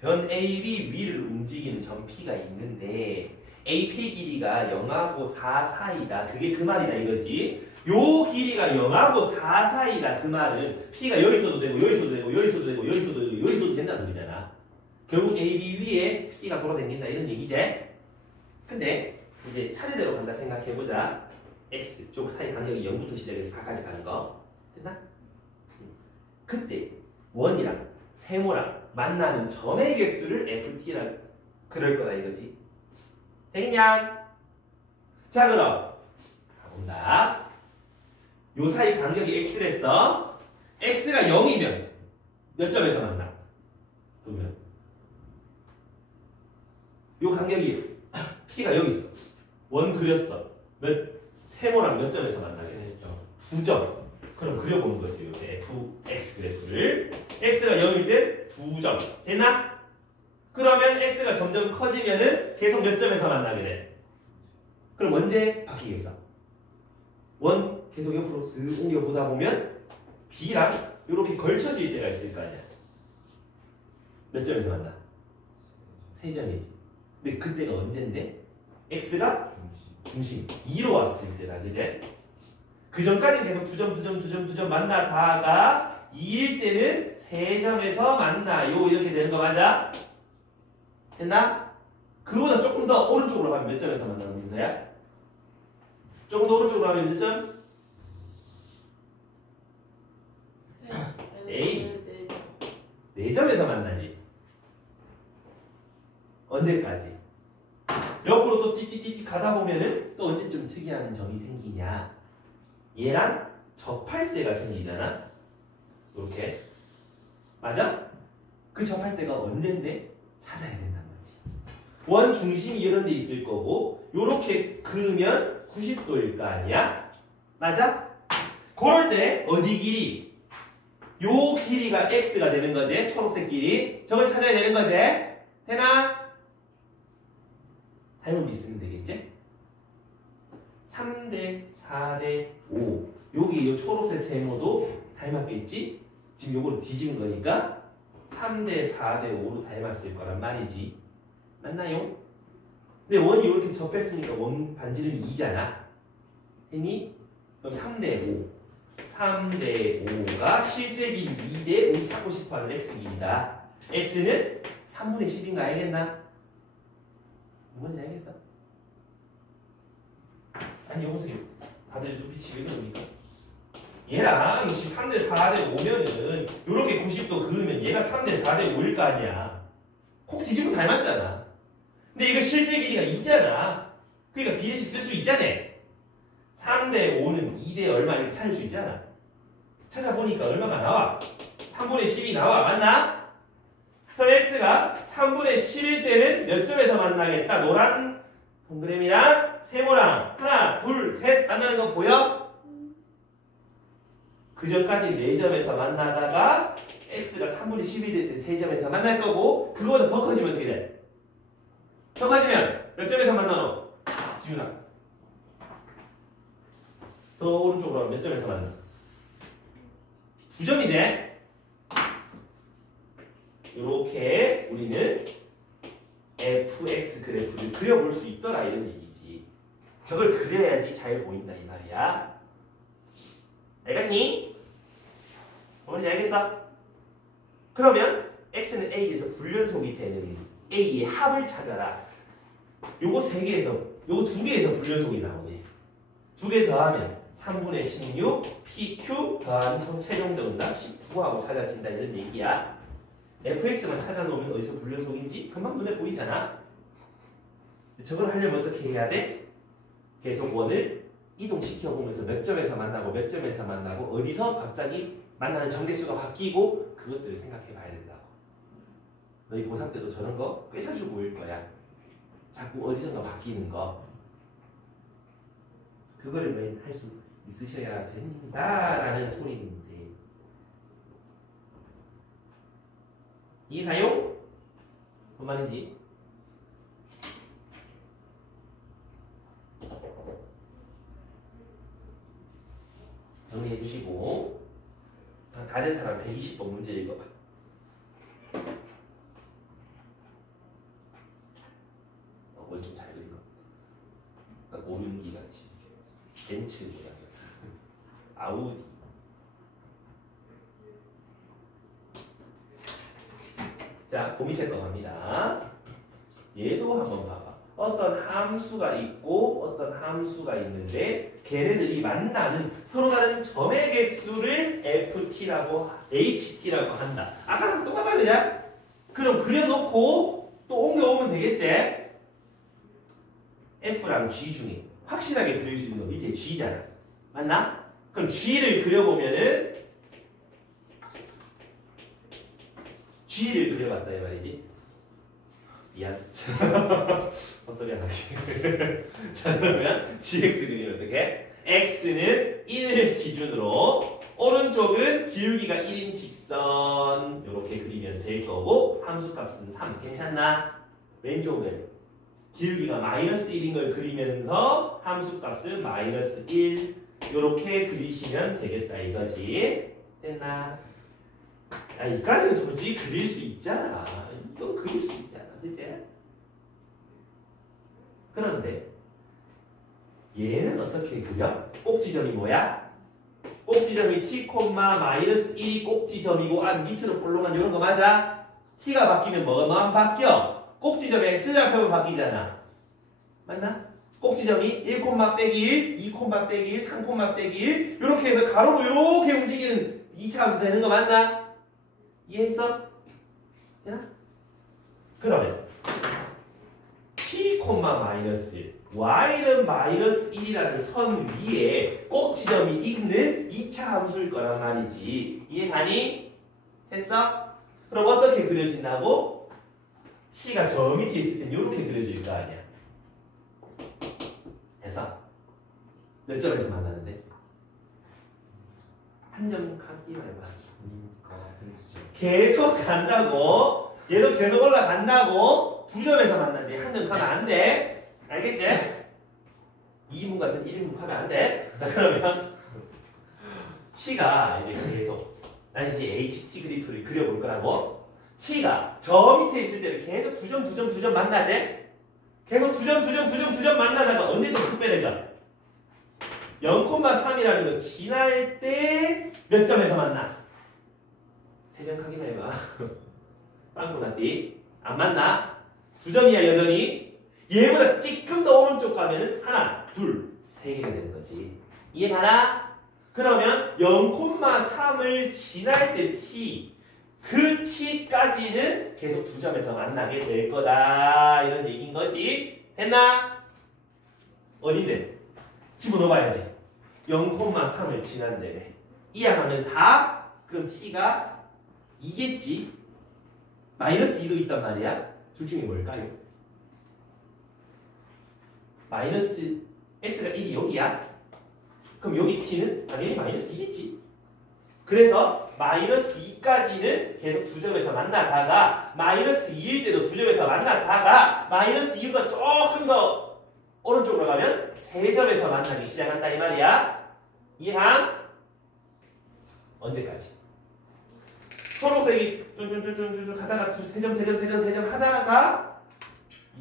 변 AB 위를 움직이는 점 P가 있는데 AP 길이가 0하고 4 사이다. 그게 그 말이다 이거지. 요 길이가 0하고 4 사이다. 그 말은 P가 여기서도 되고 여기서도 되고 여기서도 되고 여기서도 되고 여기서도 된다는 소리잖아. 결국 AB 위에 P가 돌아다닌다 이런 얘기지? 근데 이제 차례대로 간다 생각해보자. x 쪽 사이 간격이 0부터 시작해서 4까지 가는 거 됐나? 그때 원이랑 세모랑 만나는 점의 개수를 ft라 그럴 거다 이거지. 되겠냐? 자 그럼 가본다. 요 사이 간격이 x랬어. x가 0이면 몇 점에서 만나? 두면 요 간격이 p가 여기 있어. 원 그렸어. 세모랑 몇 점에서 만나게? 2점. 그럼 그려보는 거지. 이렇게 fx 그래프를. x가 0일 때 2점. 됐나? 그러면 x가 점점 커지면은 계속 몇 점에서 만나게 돼? 그럼 언제 바뀌겠어? 원 계속 옆으로 쓱 옮겨 보다 보면 b랑 이렇게 걸쳐질 때가 있을 거 아니야. 몇 점에서 만나? 3점이지. 근데 그때가 언젠데? x가 중심 2로 왔을 때다. 그제? 그 전까지는 계속 2점 만나다가 2일 때는 3점에서 만나요. 이렇게 되는 거 맞아? 됐나? 그보다 조금 더 오른쪽으로 가면 몇 점에서 만나는 민서야? 조금 더 오른쪽으로 가면 몇 점? 에이 4점에서 만나지. 언제까지? 옆으로 또 띠띠띠띠 가다 보면은 또 언제쯤 특이한 점이 생기냐? 얘랑 접할 때가 생기잖아. 이렇게 맞아? 그 접할 때가 언젠데 찾아야 된단 말이지. 원 중심이 이런 데 있을 거고 요렇게 그으면 90도일 거 아니야? 맞아? 그럴 때 어디 길이? 요 길이가 x가 되는 거지. 초록색 길이. 저걸 찾아야 되는 거지. 되나? 닮음이 있으면 되겠지? 3대 4대 5 여기 요 초록색 세모도 닮았겠지? 지금 요거를 뒤집은 거니까 3대 4대 5로 닮았을 거란 말이지. 맞나요? 근데 원이 이렇게 접했으니까 원 반지름이 2잖아. 했니? 그럼 3대 5 3대 5가 실제 길이 2대 우리 찾고 싶어하는 x길이다. x는 3분의 10인 거 알겠나? 뭔지 알겠어? 아니 여기서 다들 눈빛이 왜 그럽니까? 얘랑 3대 4대 5면은 이렇게 90도 그으면 얘가 3대 4대 5일 거 아니야. 콕 뒤집고 닮았잖아. 근데 이거 실제 길이가 2잖아. 그러니까 비례식 쓸 수 있잖아. 3대 5는 2대 얼마 이렇게 찾을 수 있잖아. 찾아보니까 얼마가 나와? 3분의 10이 나와. 맞나? 그럼 x가 3분의 10일 때는 몇 점에서 만나겠다? 노란 동그라미랑 세모랑 하나, 둘, 셋 만나는 거 보여? 그 전까지 4점에서 만나다가 x가 3분의 10이 될 때 3점에서 만날 거고 그거보다 더 커지면 어떻게 돼? 더 커지면 몇 점에서 만나노? 지훈아 더 오른쪽으로 하면 몇 점에서 만나? 2점이지? 이렇게 우리는 fx 그래프를 그려볼 수 있더라 이런 얘기지. 저걸 그려야지 잘 보인다 이 말이야. 알겠니? 뭔지 알겠어? 그러면 x는 a에서 불연속이 되는 a의 합을 찾아라. 요거 3개에서 요거 2개에서 불연속이 나오지. 2개 더하면 3분의 16 pq 더하면 최종정답 19하고 찾아진다 이런 얘기야. fx만 찾아놓으면 어디서 불연속인지 금방 눈에 보이잖아. 저걸 하려면 어떻게 해야 돼? 계속 원을 이동시켜보면서 몇 점에서 만나고 몇 점에서 만나고 어디서 갑자기 만나는 정대수가 바뀌고 그것들을 생각해 봐야 된다고. 너희 고3 때도 저런 거 꽤 자주 보일 거야. 자꾸 어디선가 바뀌는 거. 그거를 너희 할 수 있으셔야 된다라는 소리인데 이해가요? 뭔 말인지? 정리해 주시고 다 된 사람 120번 문제 읽어봐. 뭘 좀 잘 그린 거. 딱 오륜기 같이 벤츠 모양. 아우디. 자, 그 밑에 거 갑니다. 얘도 한번 봐봐. 어떤 함수가 있고 어떤 함수가 있는데 걔네들이 만나는 서로 다른 점의 개수를 ft라고 ht라고 한다. 아까랑 똑같아 그냥? 그럼 그려놓고 또 옮겨오면 되겠지? f랑 g 중에 확실하게 그릴 수 있는 거 밑에 g잖아. 맞나? 그럼 g를 그려보면은 g를 그려봤다 이 말이지. 미안. 헛소리 안 할게. 자 그러면 gx 그리면 어떻게? x는 1을 기준으로 오른쪽은 기울기가 1인 직선 이렇게 그리면 될 거고 함수값은 3 괜찮나? 왼쪽은 기울기가 마이너스 1인 걸 그리면서 함수값은 마이너스 1 이렇게 그리시면 되겠다 이거지. 됐나? 야, 이까지는 솔직히 그릴 수 있잖아. 이거 그릴 수 있잖아. 그치? 그런데 얘는 어떻게 그려? 꼭지점이 뭐야? 꼭지점이 t, 마이너스 1이 꼭지점이고 밑으로 볼록한 이런 거 맞아? t가 바뀌면 뭐만 바뀌어? 꼭지점의 x좌표가 바뀌잖아. 맞나? 꼭지점이 1, 빼기 1, 2, 빼기 1, 3, 빼기 1 이렇게 해서 가로로 이렇게 움직이는 2차 함수 되는 거 맞나? 이해했어? 되나? 그러면 t, 마이너스 1 y는 마이너스 1이라는 선 위에 꼭지점이 있는 2차 함수일 거란 말이지. 이해가니? 됐어? 그럼 어떻게 그려진다고? t가 저 밑에 있을 땐 이렇게 그려질 거 아니야. 해서 몇 점에서 만나는데? 한 점 가기만 해봐. 계속 간다고. 얘도 계속 올라간다고. 2점에서 만난대. 한 점 가면 안 돼. 알겠지? 2인분 같은 1인분 하면 안 돼. 자 그러면 t가 이제 계속 난 이제 ht 그래프를 그려볼 거라고. t가 저 밑에 있을 때는 계속 2점 만나지? 계속 2점 만나다가 언제 좀 급변해져? 0,3이라는 거 지날 때 몇 점에서 만나? 3점 가기만 해봐. 빵꾸 났디? 안 만나? 2점이야 여전히. 얘보다 조금 더 오른쪽 가면은 하나, 둘, 3개가 되는 거지. 이해가나? 그러면 0,3을 지날 때 t 그 t까지는 계속 2점에서 만나게 될 거다 이런 얘기인 거지. 됐나? 어딘데? 집어넣어봐야지. 0,3을 지난다며. 이항하면 4? 그럼 t가 2겠지? 마이너스 2도 있단 말이야. 둘 중에 뭘까요? 마이너스 x가 1이 여기야. 그럼 여기 t는 당연히 마이너스 2겠지. 그래서 마이너스 2까지는 계속 2점에서 만나다가 마이너스 2일 때도 2점에서 만나다가 마이너스 2보다 조금 더 오른쪽으로 가면 3점에서 만나기 시작한다 이 말이야. 이해함? 언제까지? 초록색이 쫀쫀쫀쫀쫀 하다가 3점 하다가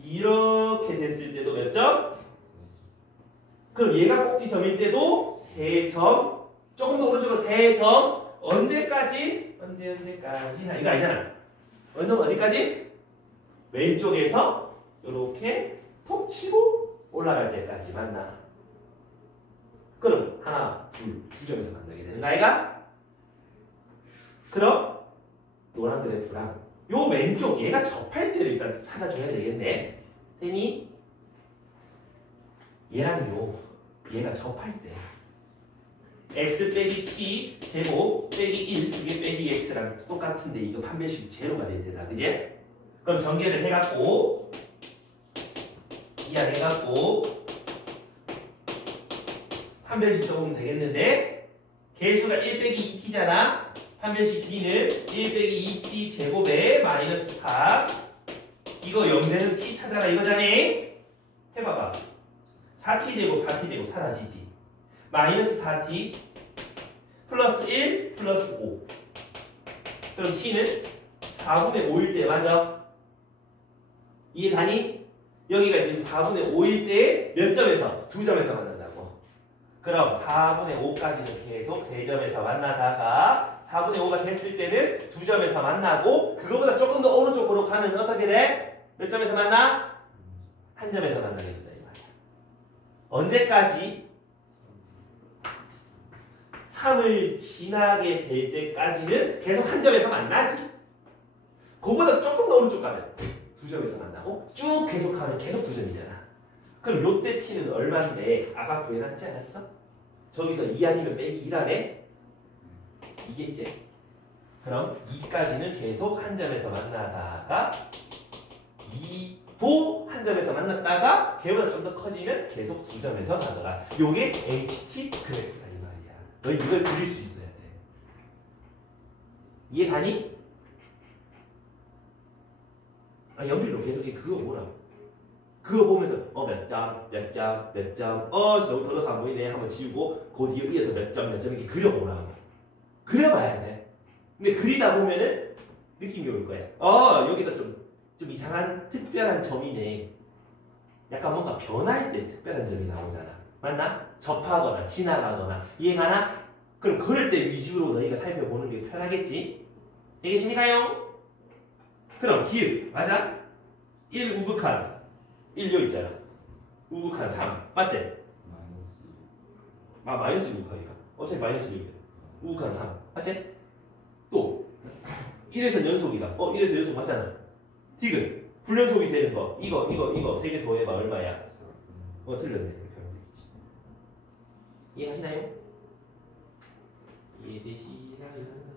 이렇게 됐을 때도 몇 점? 그럼 얘가 꼭지점일 때도 3점 조금 더 오른쪽으로 3점 언제까지? 언제까지? 이거 아니잖아. 어디까지? 왼쪽에서 이렇게 톡 치고 올라갈 때까지 만나. 그럼 하나, 둘, 2점에서 만나게 되는 거 아이가? 그럼 노란 그래프랑 요 왼쪽 얘가 접할 때를 일단 찾아줘야 되겠네. 됐니? 얘랑 얘가 접할 때 x 빼기 t 제곱 빼기 1 이게 빼기 x랑 똑같은데 이거 판별식이 제로가 될 때다. 그지? 그럼 전개를 해갖고 이해해갖고 판별식 적으면 되겠는데 개수가 1 빼기 2t잖아. 판별식 t는 1 빼기 2t 제곱에 마이너스 4 이거 0 되는 t 찾아라 이거잖니? 해봐봐. 4t 제곱 사라지지. 마이너스 4t 플러스 1 플러스 5 그럼 t는 4분의 5일 때 맞아? 이해가니? 여기가 지금 4분의 5일 때 몇 점에서? 2점에서 만난다고. 그럼 4분의 5까지는 계속 3점에서 만나다가 4분의 5가 됐을 때는 2점에서 만나고 그거보다 조금 더 오른쪽으로 가면 어떻게 돼? 몇 점에서 만나? 한 점에서 만나게 된다 이 말이야. 언제까지? 3을 지나게 될 때까지는 계속 한 점에서 만나지. 그거보다 조금 더 오른쪽 가면 두 점에서 만나고 쭉 계속하면 계속 두 점이잖아. 그럼 요때 t는 얼마인데 아까 구해놨지 않았어? 저기서 2 아니면 빼기 1하네? 이겠지? 그럼 2까지는 계속 한 점에서 만나다가 2도 한 점에서 만났다가 걔보다 좀 더 커지면 계속 두 점에서 가더라. 요게 HT 그래프다 이 말이야. 너 이걸 그릴 수 있어야 돼. 이해 가니? 아 연필로 계속 그거 뭐라고? 그거 보면서 몇 점, 몇 점, 몇 점 너무 더러워서 안 보이네 한번 지우고 그 뒤에 위에서 몇 점, 몇 점 이렇게 그려보라고. 그려봐야 돼. 근데 그리다 보면은 느낌이 올 거야. 여기서 좀 이상한 특별한 점이네. 약간 뭔가 변할 때 특별한 점이 나오잖아. 맞나? 접하거나 지나가거나 이해가나? 그럼 그럴 때 위주로 너희가 살펴보는 게 편하겠지? 되겠습니까요? 그럼 기읍 맞아? 1 우극한 1 요 있잖아. 우극한 3 맞지? 마이너스 우극한이야. 어차피 마이너스 6이야. 우극한 3 맞지? 또 1에서 연속이다. 1에서 연속 맞잖아. 디귿 불연속이 되는 거 이거 3개 더해봐 얼마야? 틀렸네. 이렇게 하면 되겠지. 이해하시나요? 이해되시나요?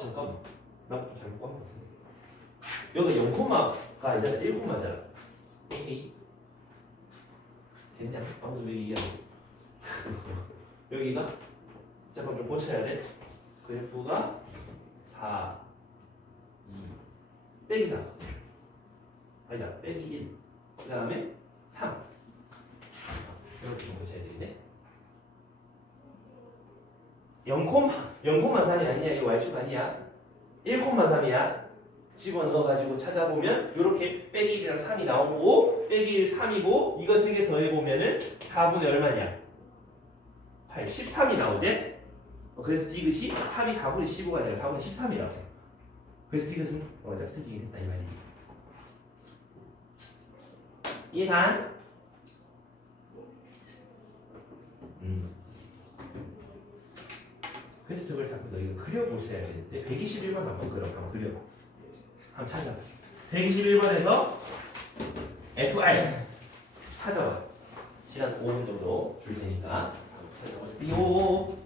잠깐만 나 잘못 본 것 같은데 여기 0가 아니잖아 1잖아 오케이 된장 방금 왜 이해하고 여기가 잠깐 좀 고쳐야 돼. 그래프가 4 2 빼기 4 아니다 빼기 1 그 다음에 3 이렇게 좀 고쳐야 되겠네. 0,3이 아니야. 이 y축 아니야. 1,3이야. 집어넣어가지고 찾아보면 이렇게 빼기 1이랑 3이 나오고 빼기 1 3이고 이거 3개 더해보면은 4분의 얼마냐? 8, 13이 나오지? 그래서 디귿이 합이 4분의 15가 아니라 4분의 13이라고. 그래서 디귿은 어차피 특징이 됐다 이 말이지. 이해가? 그래서 저걸 자꾸 너희가 그려보셔야 되는데 121번 한번 그려봐. 한번 찾아봐. 121번에서 FR 찾아봐. 시간 5분 정도 줄 테니까 한번 찾아보세요.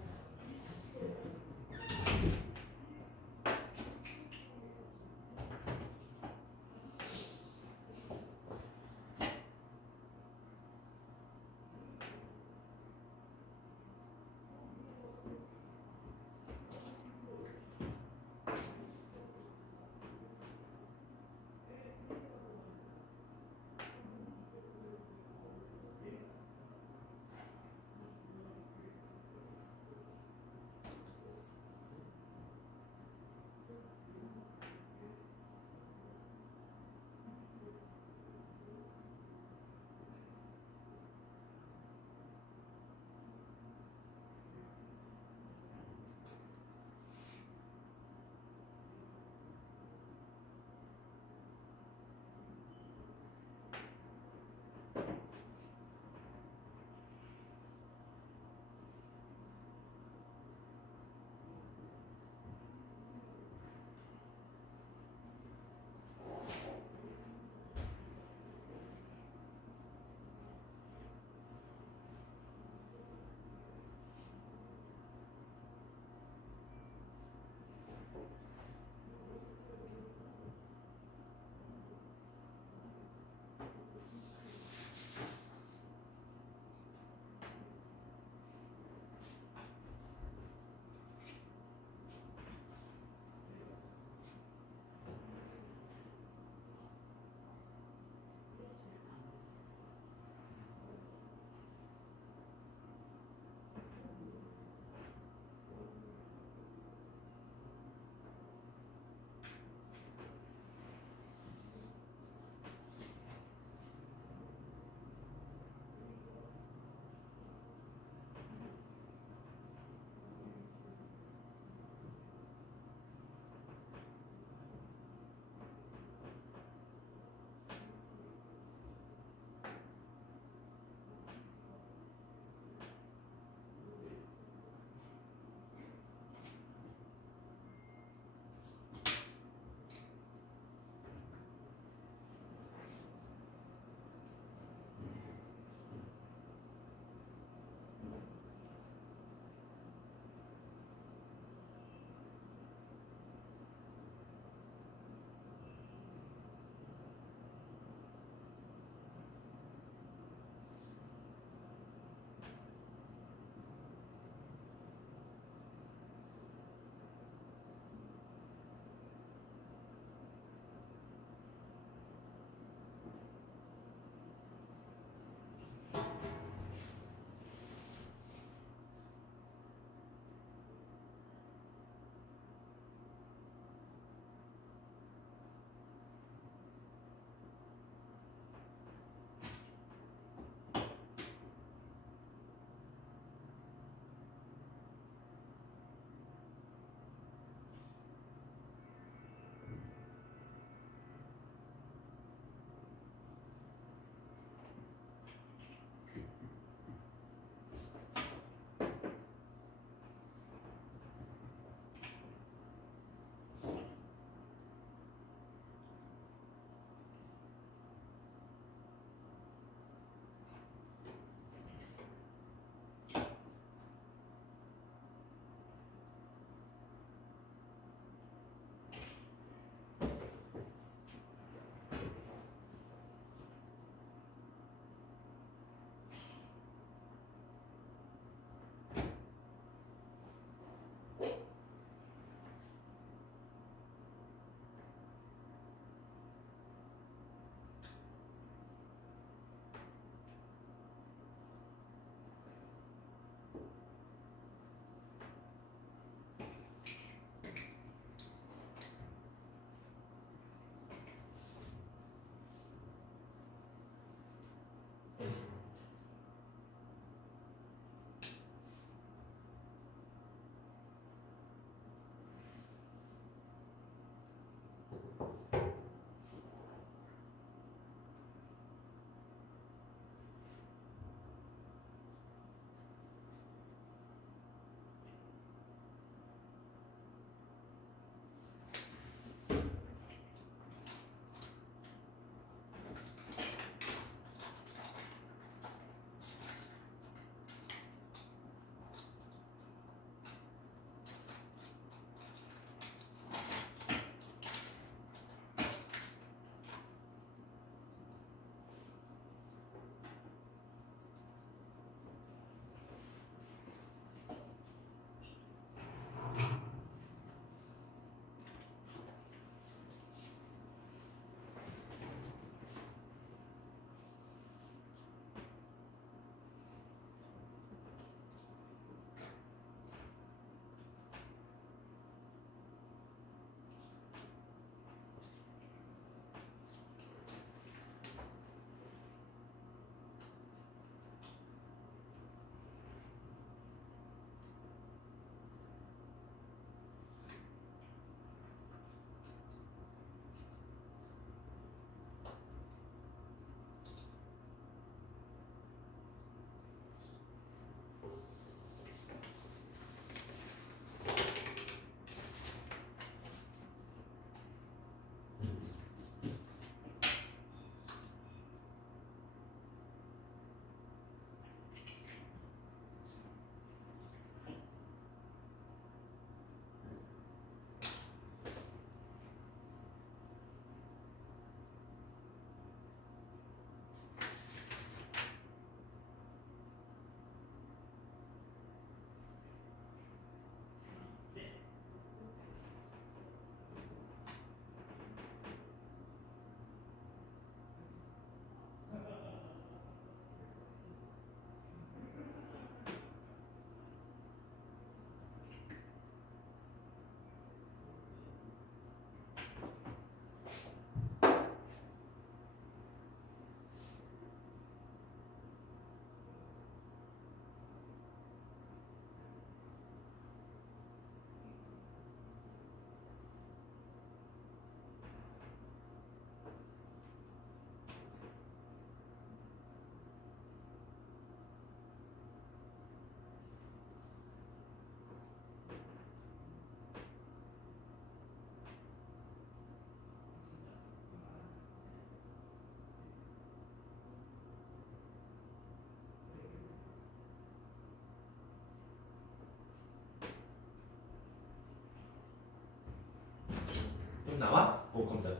나와? 깜짝.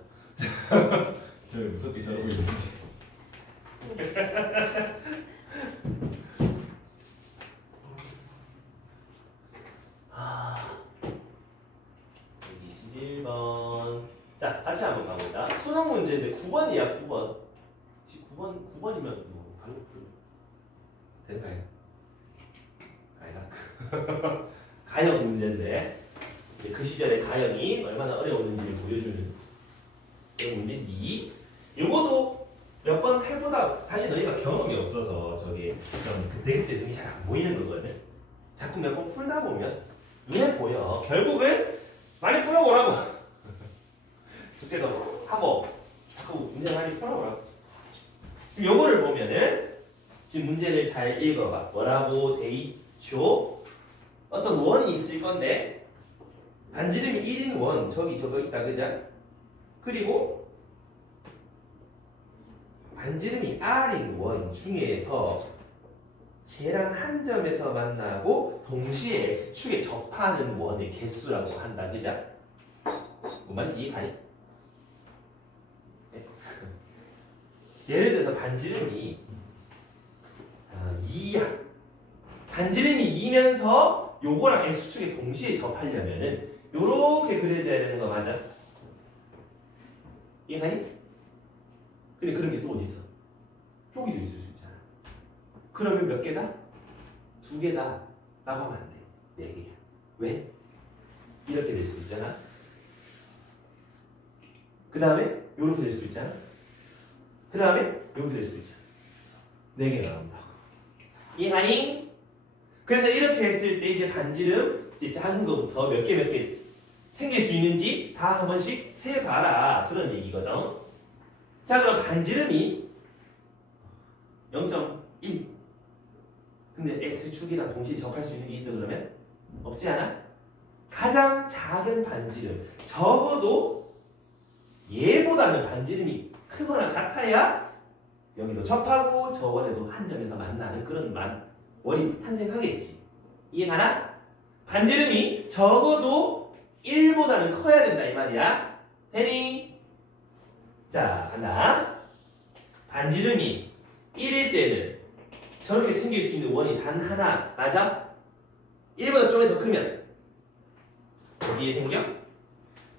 저 무섭게 저러고 있는데. 아, 21번. 자, 같이 한번 가보자. 수능 문제인데 9번이야, 9번. 9번이면 뭐 바로 풀 되나요? 아니다. 가형 문제인데 그 시절의 가형이 얼마나 어려웠는지를 보여주는 그런 문제인데 이것도 몇 번 해보다 사실 너희가 경험이 없어서 저게 좀 그때 눈이 잘 안 보이는 거거든. 자꾸 몇 번 풀다 보면 눈에 보여. 결국은 많이 풀어보라고. 숙제도 하고 자꾸 문제 많이 풀어보라고. 지금 요거를 보면은 지금 문제를 잘 읽어봐. 뭐라고 돼 있죠? 어떤 원이 있을 건데 반지름이 1인 원 저기 저거 있다 그죠? 그리고 반지름이 R인 원 중에서 쟤랑 한 점에서 만나고 동시에 X축에 접하는 원의 개수라고 한다 그죠? 뭔 말인지 이해가니? 예를 들어서 반지름이 2야. 반지름이 2면서 요거랑 X축에 동시에 접하려면은 요렇게 그려져야 되는 거 맞아? 이해가니? 근데 그런 게 또 어디 있어? 쪼기도 있을 수 있잖아. 그러면 몇 개다? 2개다 라고 하면 안 돼. 4개야. 왜? 이렇게 될 수 있잖아. 그 다음에 요렇게 될 수 있잖아. 그 다음에 이렇게 될 수도 있잖아. 4개가 나온다고. 이해하니? 그래서 이렇게 했을 때 이제 반지름 이제 작은 거부터 몇 개 생길 수 있는지 다 한 번씩 세봐라. 그런 얘기거든. 자, 그럼 반지름이 0.1. 근데 X축이랑 동시에 접할 수 있는 게 있어 그러면? 없지 않아? 가장 작은 반지름. 적어도 얘보다는 반지름이 크거나 같아야 여기도 접하고 저 원에도 한 점에서 만나는 그런 원이 탄생하겠지. 이해가나? 반지름이 적어도 1보다는 커야 된다 이 말이야. 되니? 자, 간다. 반지름이 1일 때는 저렇게 생길 수 있는 원이 단 하나. 맞아? 1보다 좀 더 크면 어디에 생겨?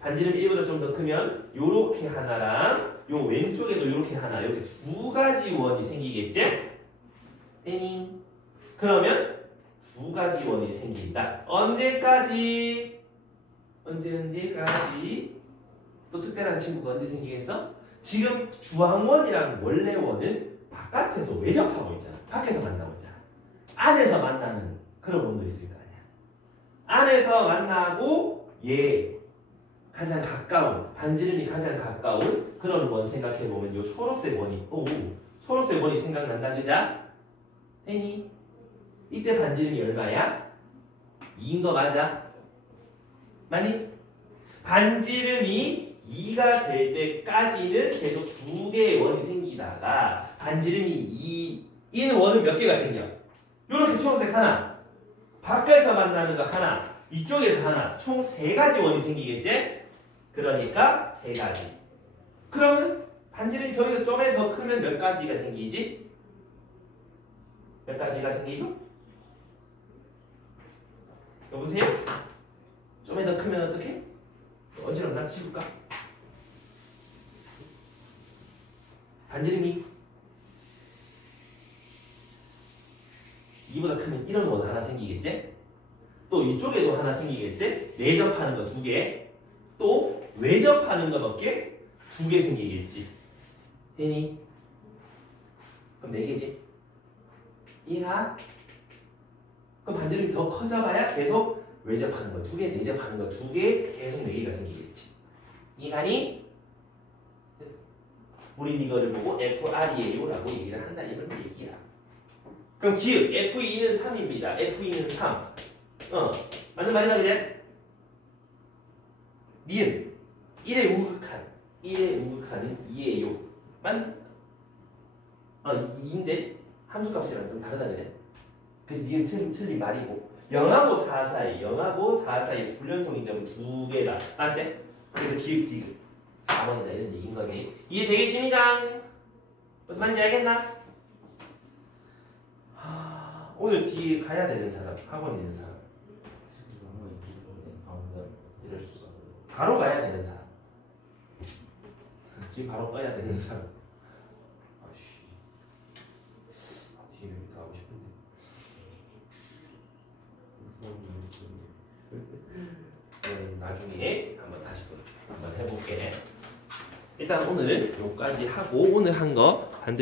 반지름 1보다 좀 더 크면 요렇게 하나랑 요 왼쪽에도 이렇게 하나, 이렇게 2가지 원이 생기겠지? 땡. 그러면 2가지 원이 생긴다. 언제까지? 언제까지? 또 특별한 친구가 언제 생기겠어? 지금 주황원이랑 원래 원은 바깥에서 외접하고 있잖아. 밖에서 만나고 있잖아. 안에서 만나는 그런 원도 있을 거 아니야. 안에서 만나고 얘 가장 가까운, 반지름이 가장 가까운 그런 원 생각해보면 요 초록색 원이, 초록색 원이 생각난다, 그자? 땡이. 이때 반지름이 얼마야? 2인 거 맞아? 맞니? 반지름이 2가 될 때까지는 계속 2개의 원이 생기다가 반지름이 2인 원은 몇 개가 생겨? 요렇게 초록색 하나, 밖에서 만나는 거 하나, 이쪽에서 하나, 총 3가지 원이 생기겠지? 그러니까 3가지. 그러면 반지름이 저기서 좀에 더 크면 몇 가지가 생기지? 몇 가지가 생기죠? 여보세요? 좀에 더 크면 어떡해? 어지럽나? 나 치울까? 반지름이 2보다 크면 이런 원 하나 생기겠지? 또 이쪽에도 하나 생기겠지? 내접하는 거 2개. 또 외접하는 거 몇 개? 2개 생기겠지. 되니? 그럼 4개지? 이해가? 그럼 반지름이 더 커져봐야 계속 외접하는 거 2개, 내접하는 거 2개, 계속 4개가 생기겠지. 이해가니? 우린 이거를 보고 FR이에요 라고 얘기를 한다. 이런 얘기야. 그럼 기읍 F2는 3입니다. F2는 3. 맞는 말이나 그래? 니은 1의 우극한 1의 우극한은 2예요. 2인데 함수값이랑 좀 다르다 그제? 그래서 니은 틀린 말이고 0하고 4 사이 0하고 4 사이에서 불연성인 점은 2개다. 맞지? 그래서 기읍 디귿 4번이다 이런 얘기인 거지. 이해되겠습니까? 무슨 말인지 알겠나? 오늘 뒤에 가야 되는 사람, 학원 있는 사람. 이럴 수 있어. 바로 가야 되는 사람. 지금 바로 떠야 되는 사람. 아씨, 뒤에 이렇게 가고 싶은데. 나중에 한번 다시 또 한번 해볼게. 일단 오늘은 여기까지 하고 오늘 한 거 반드시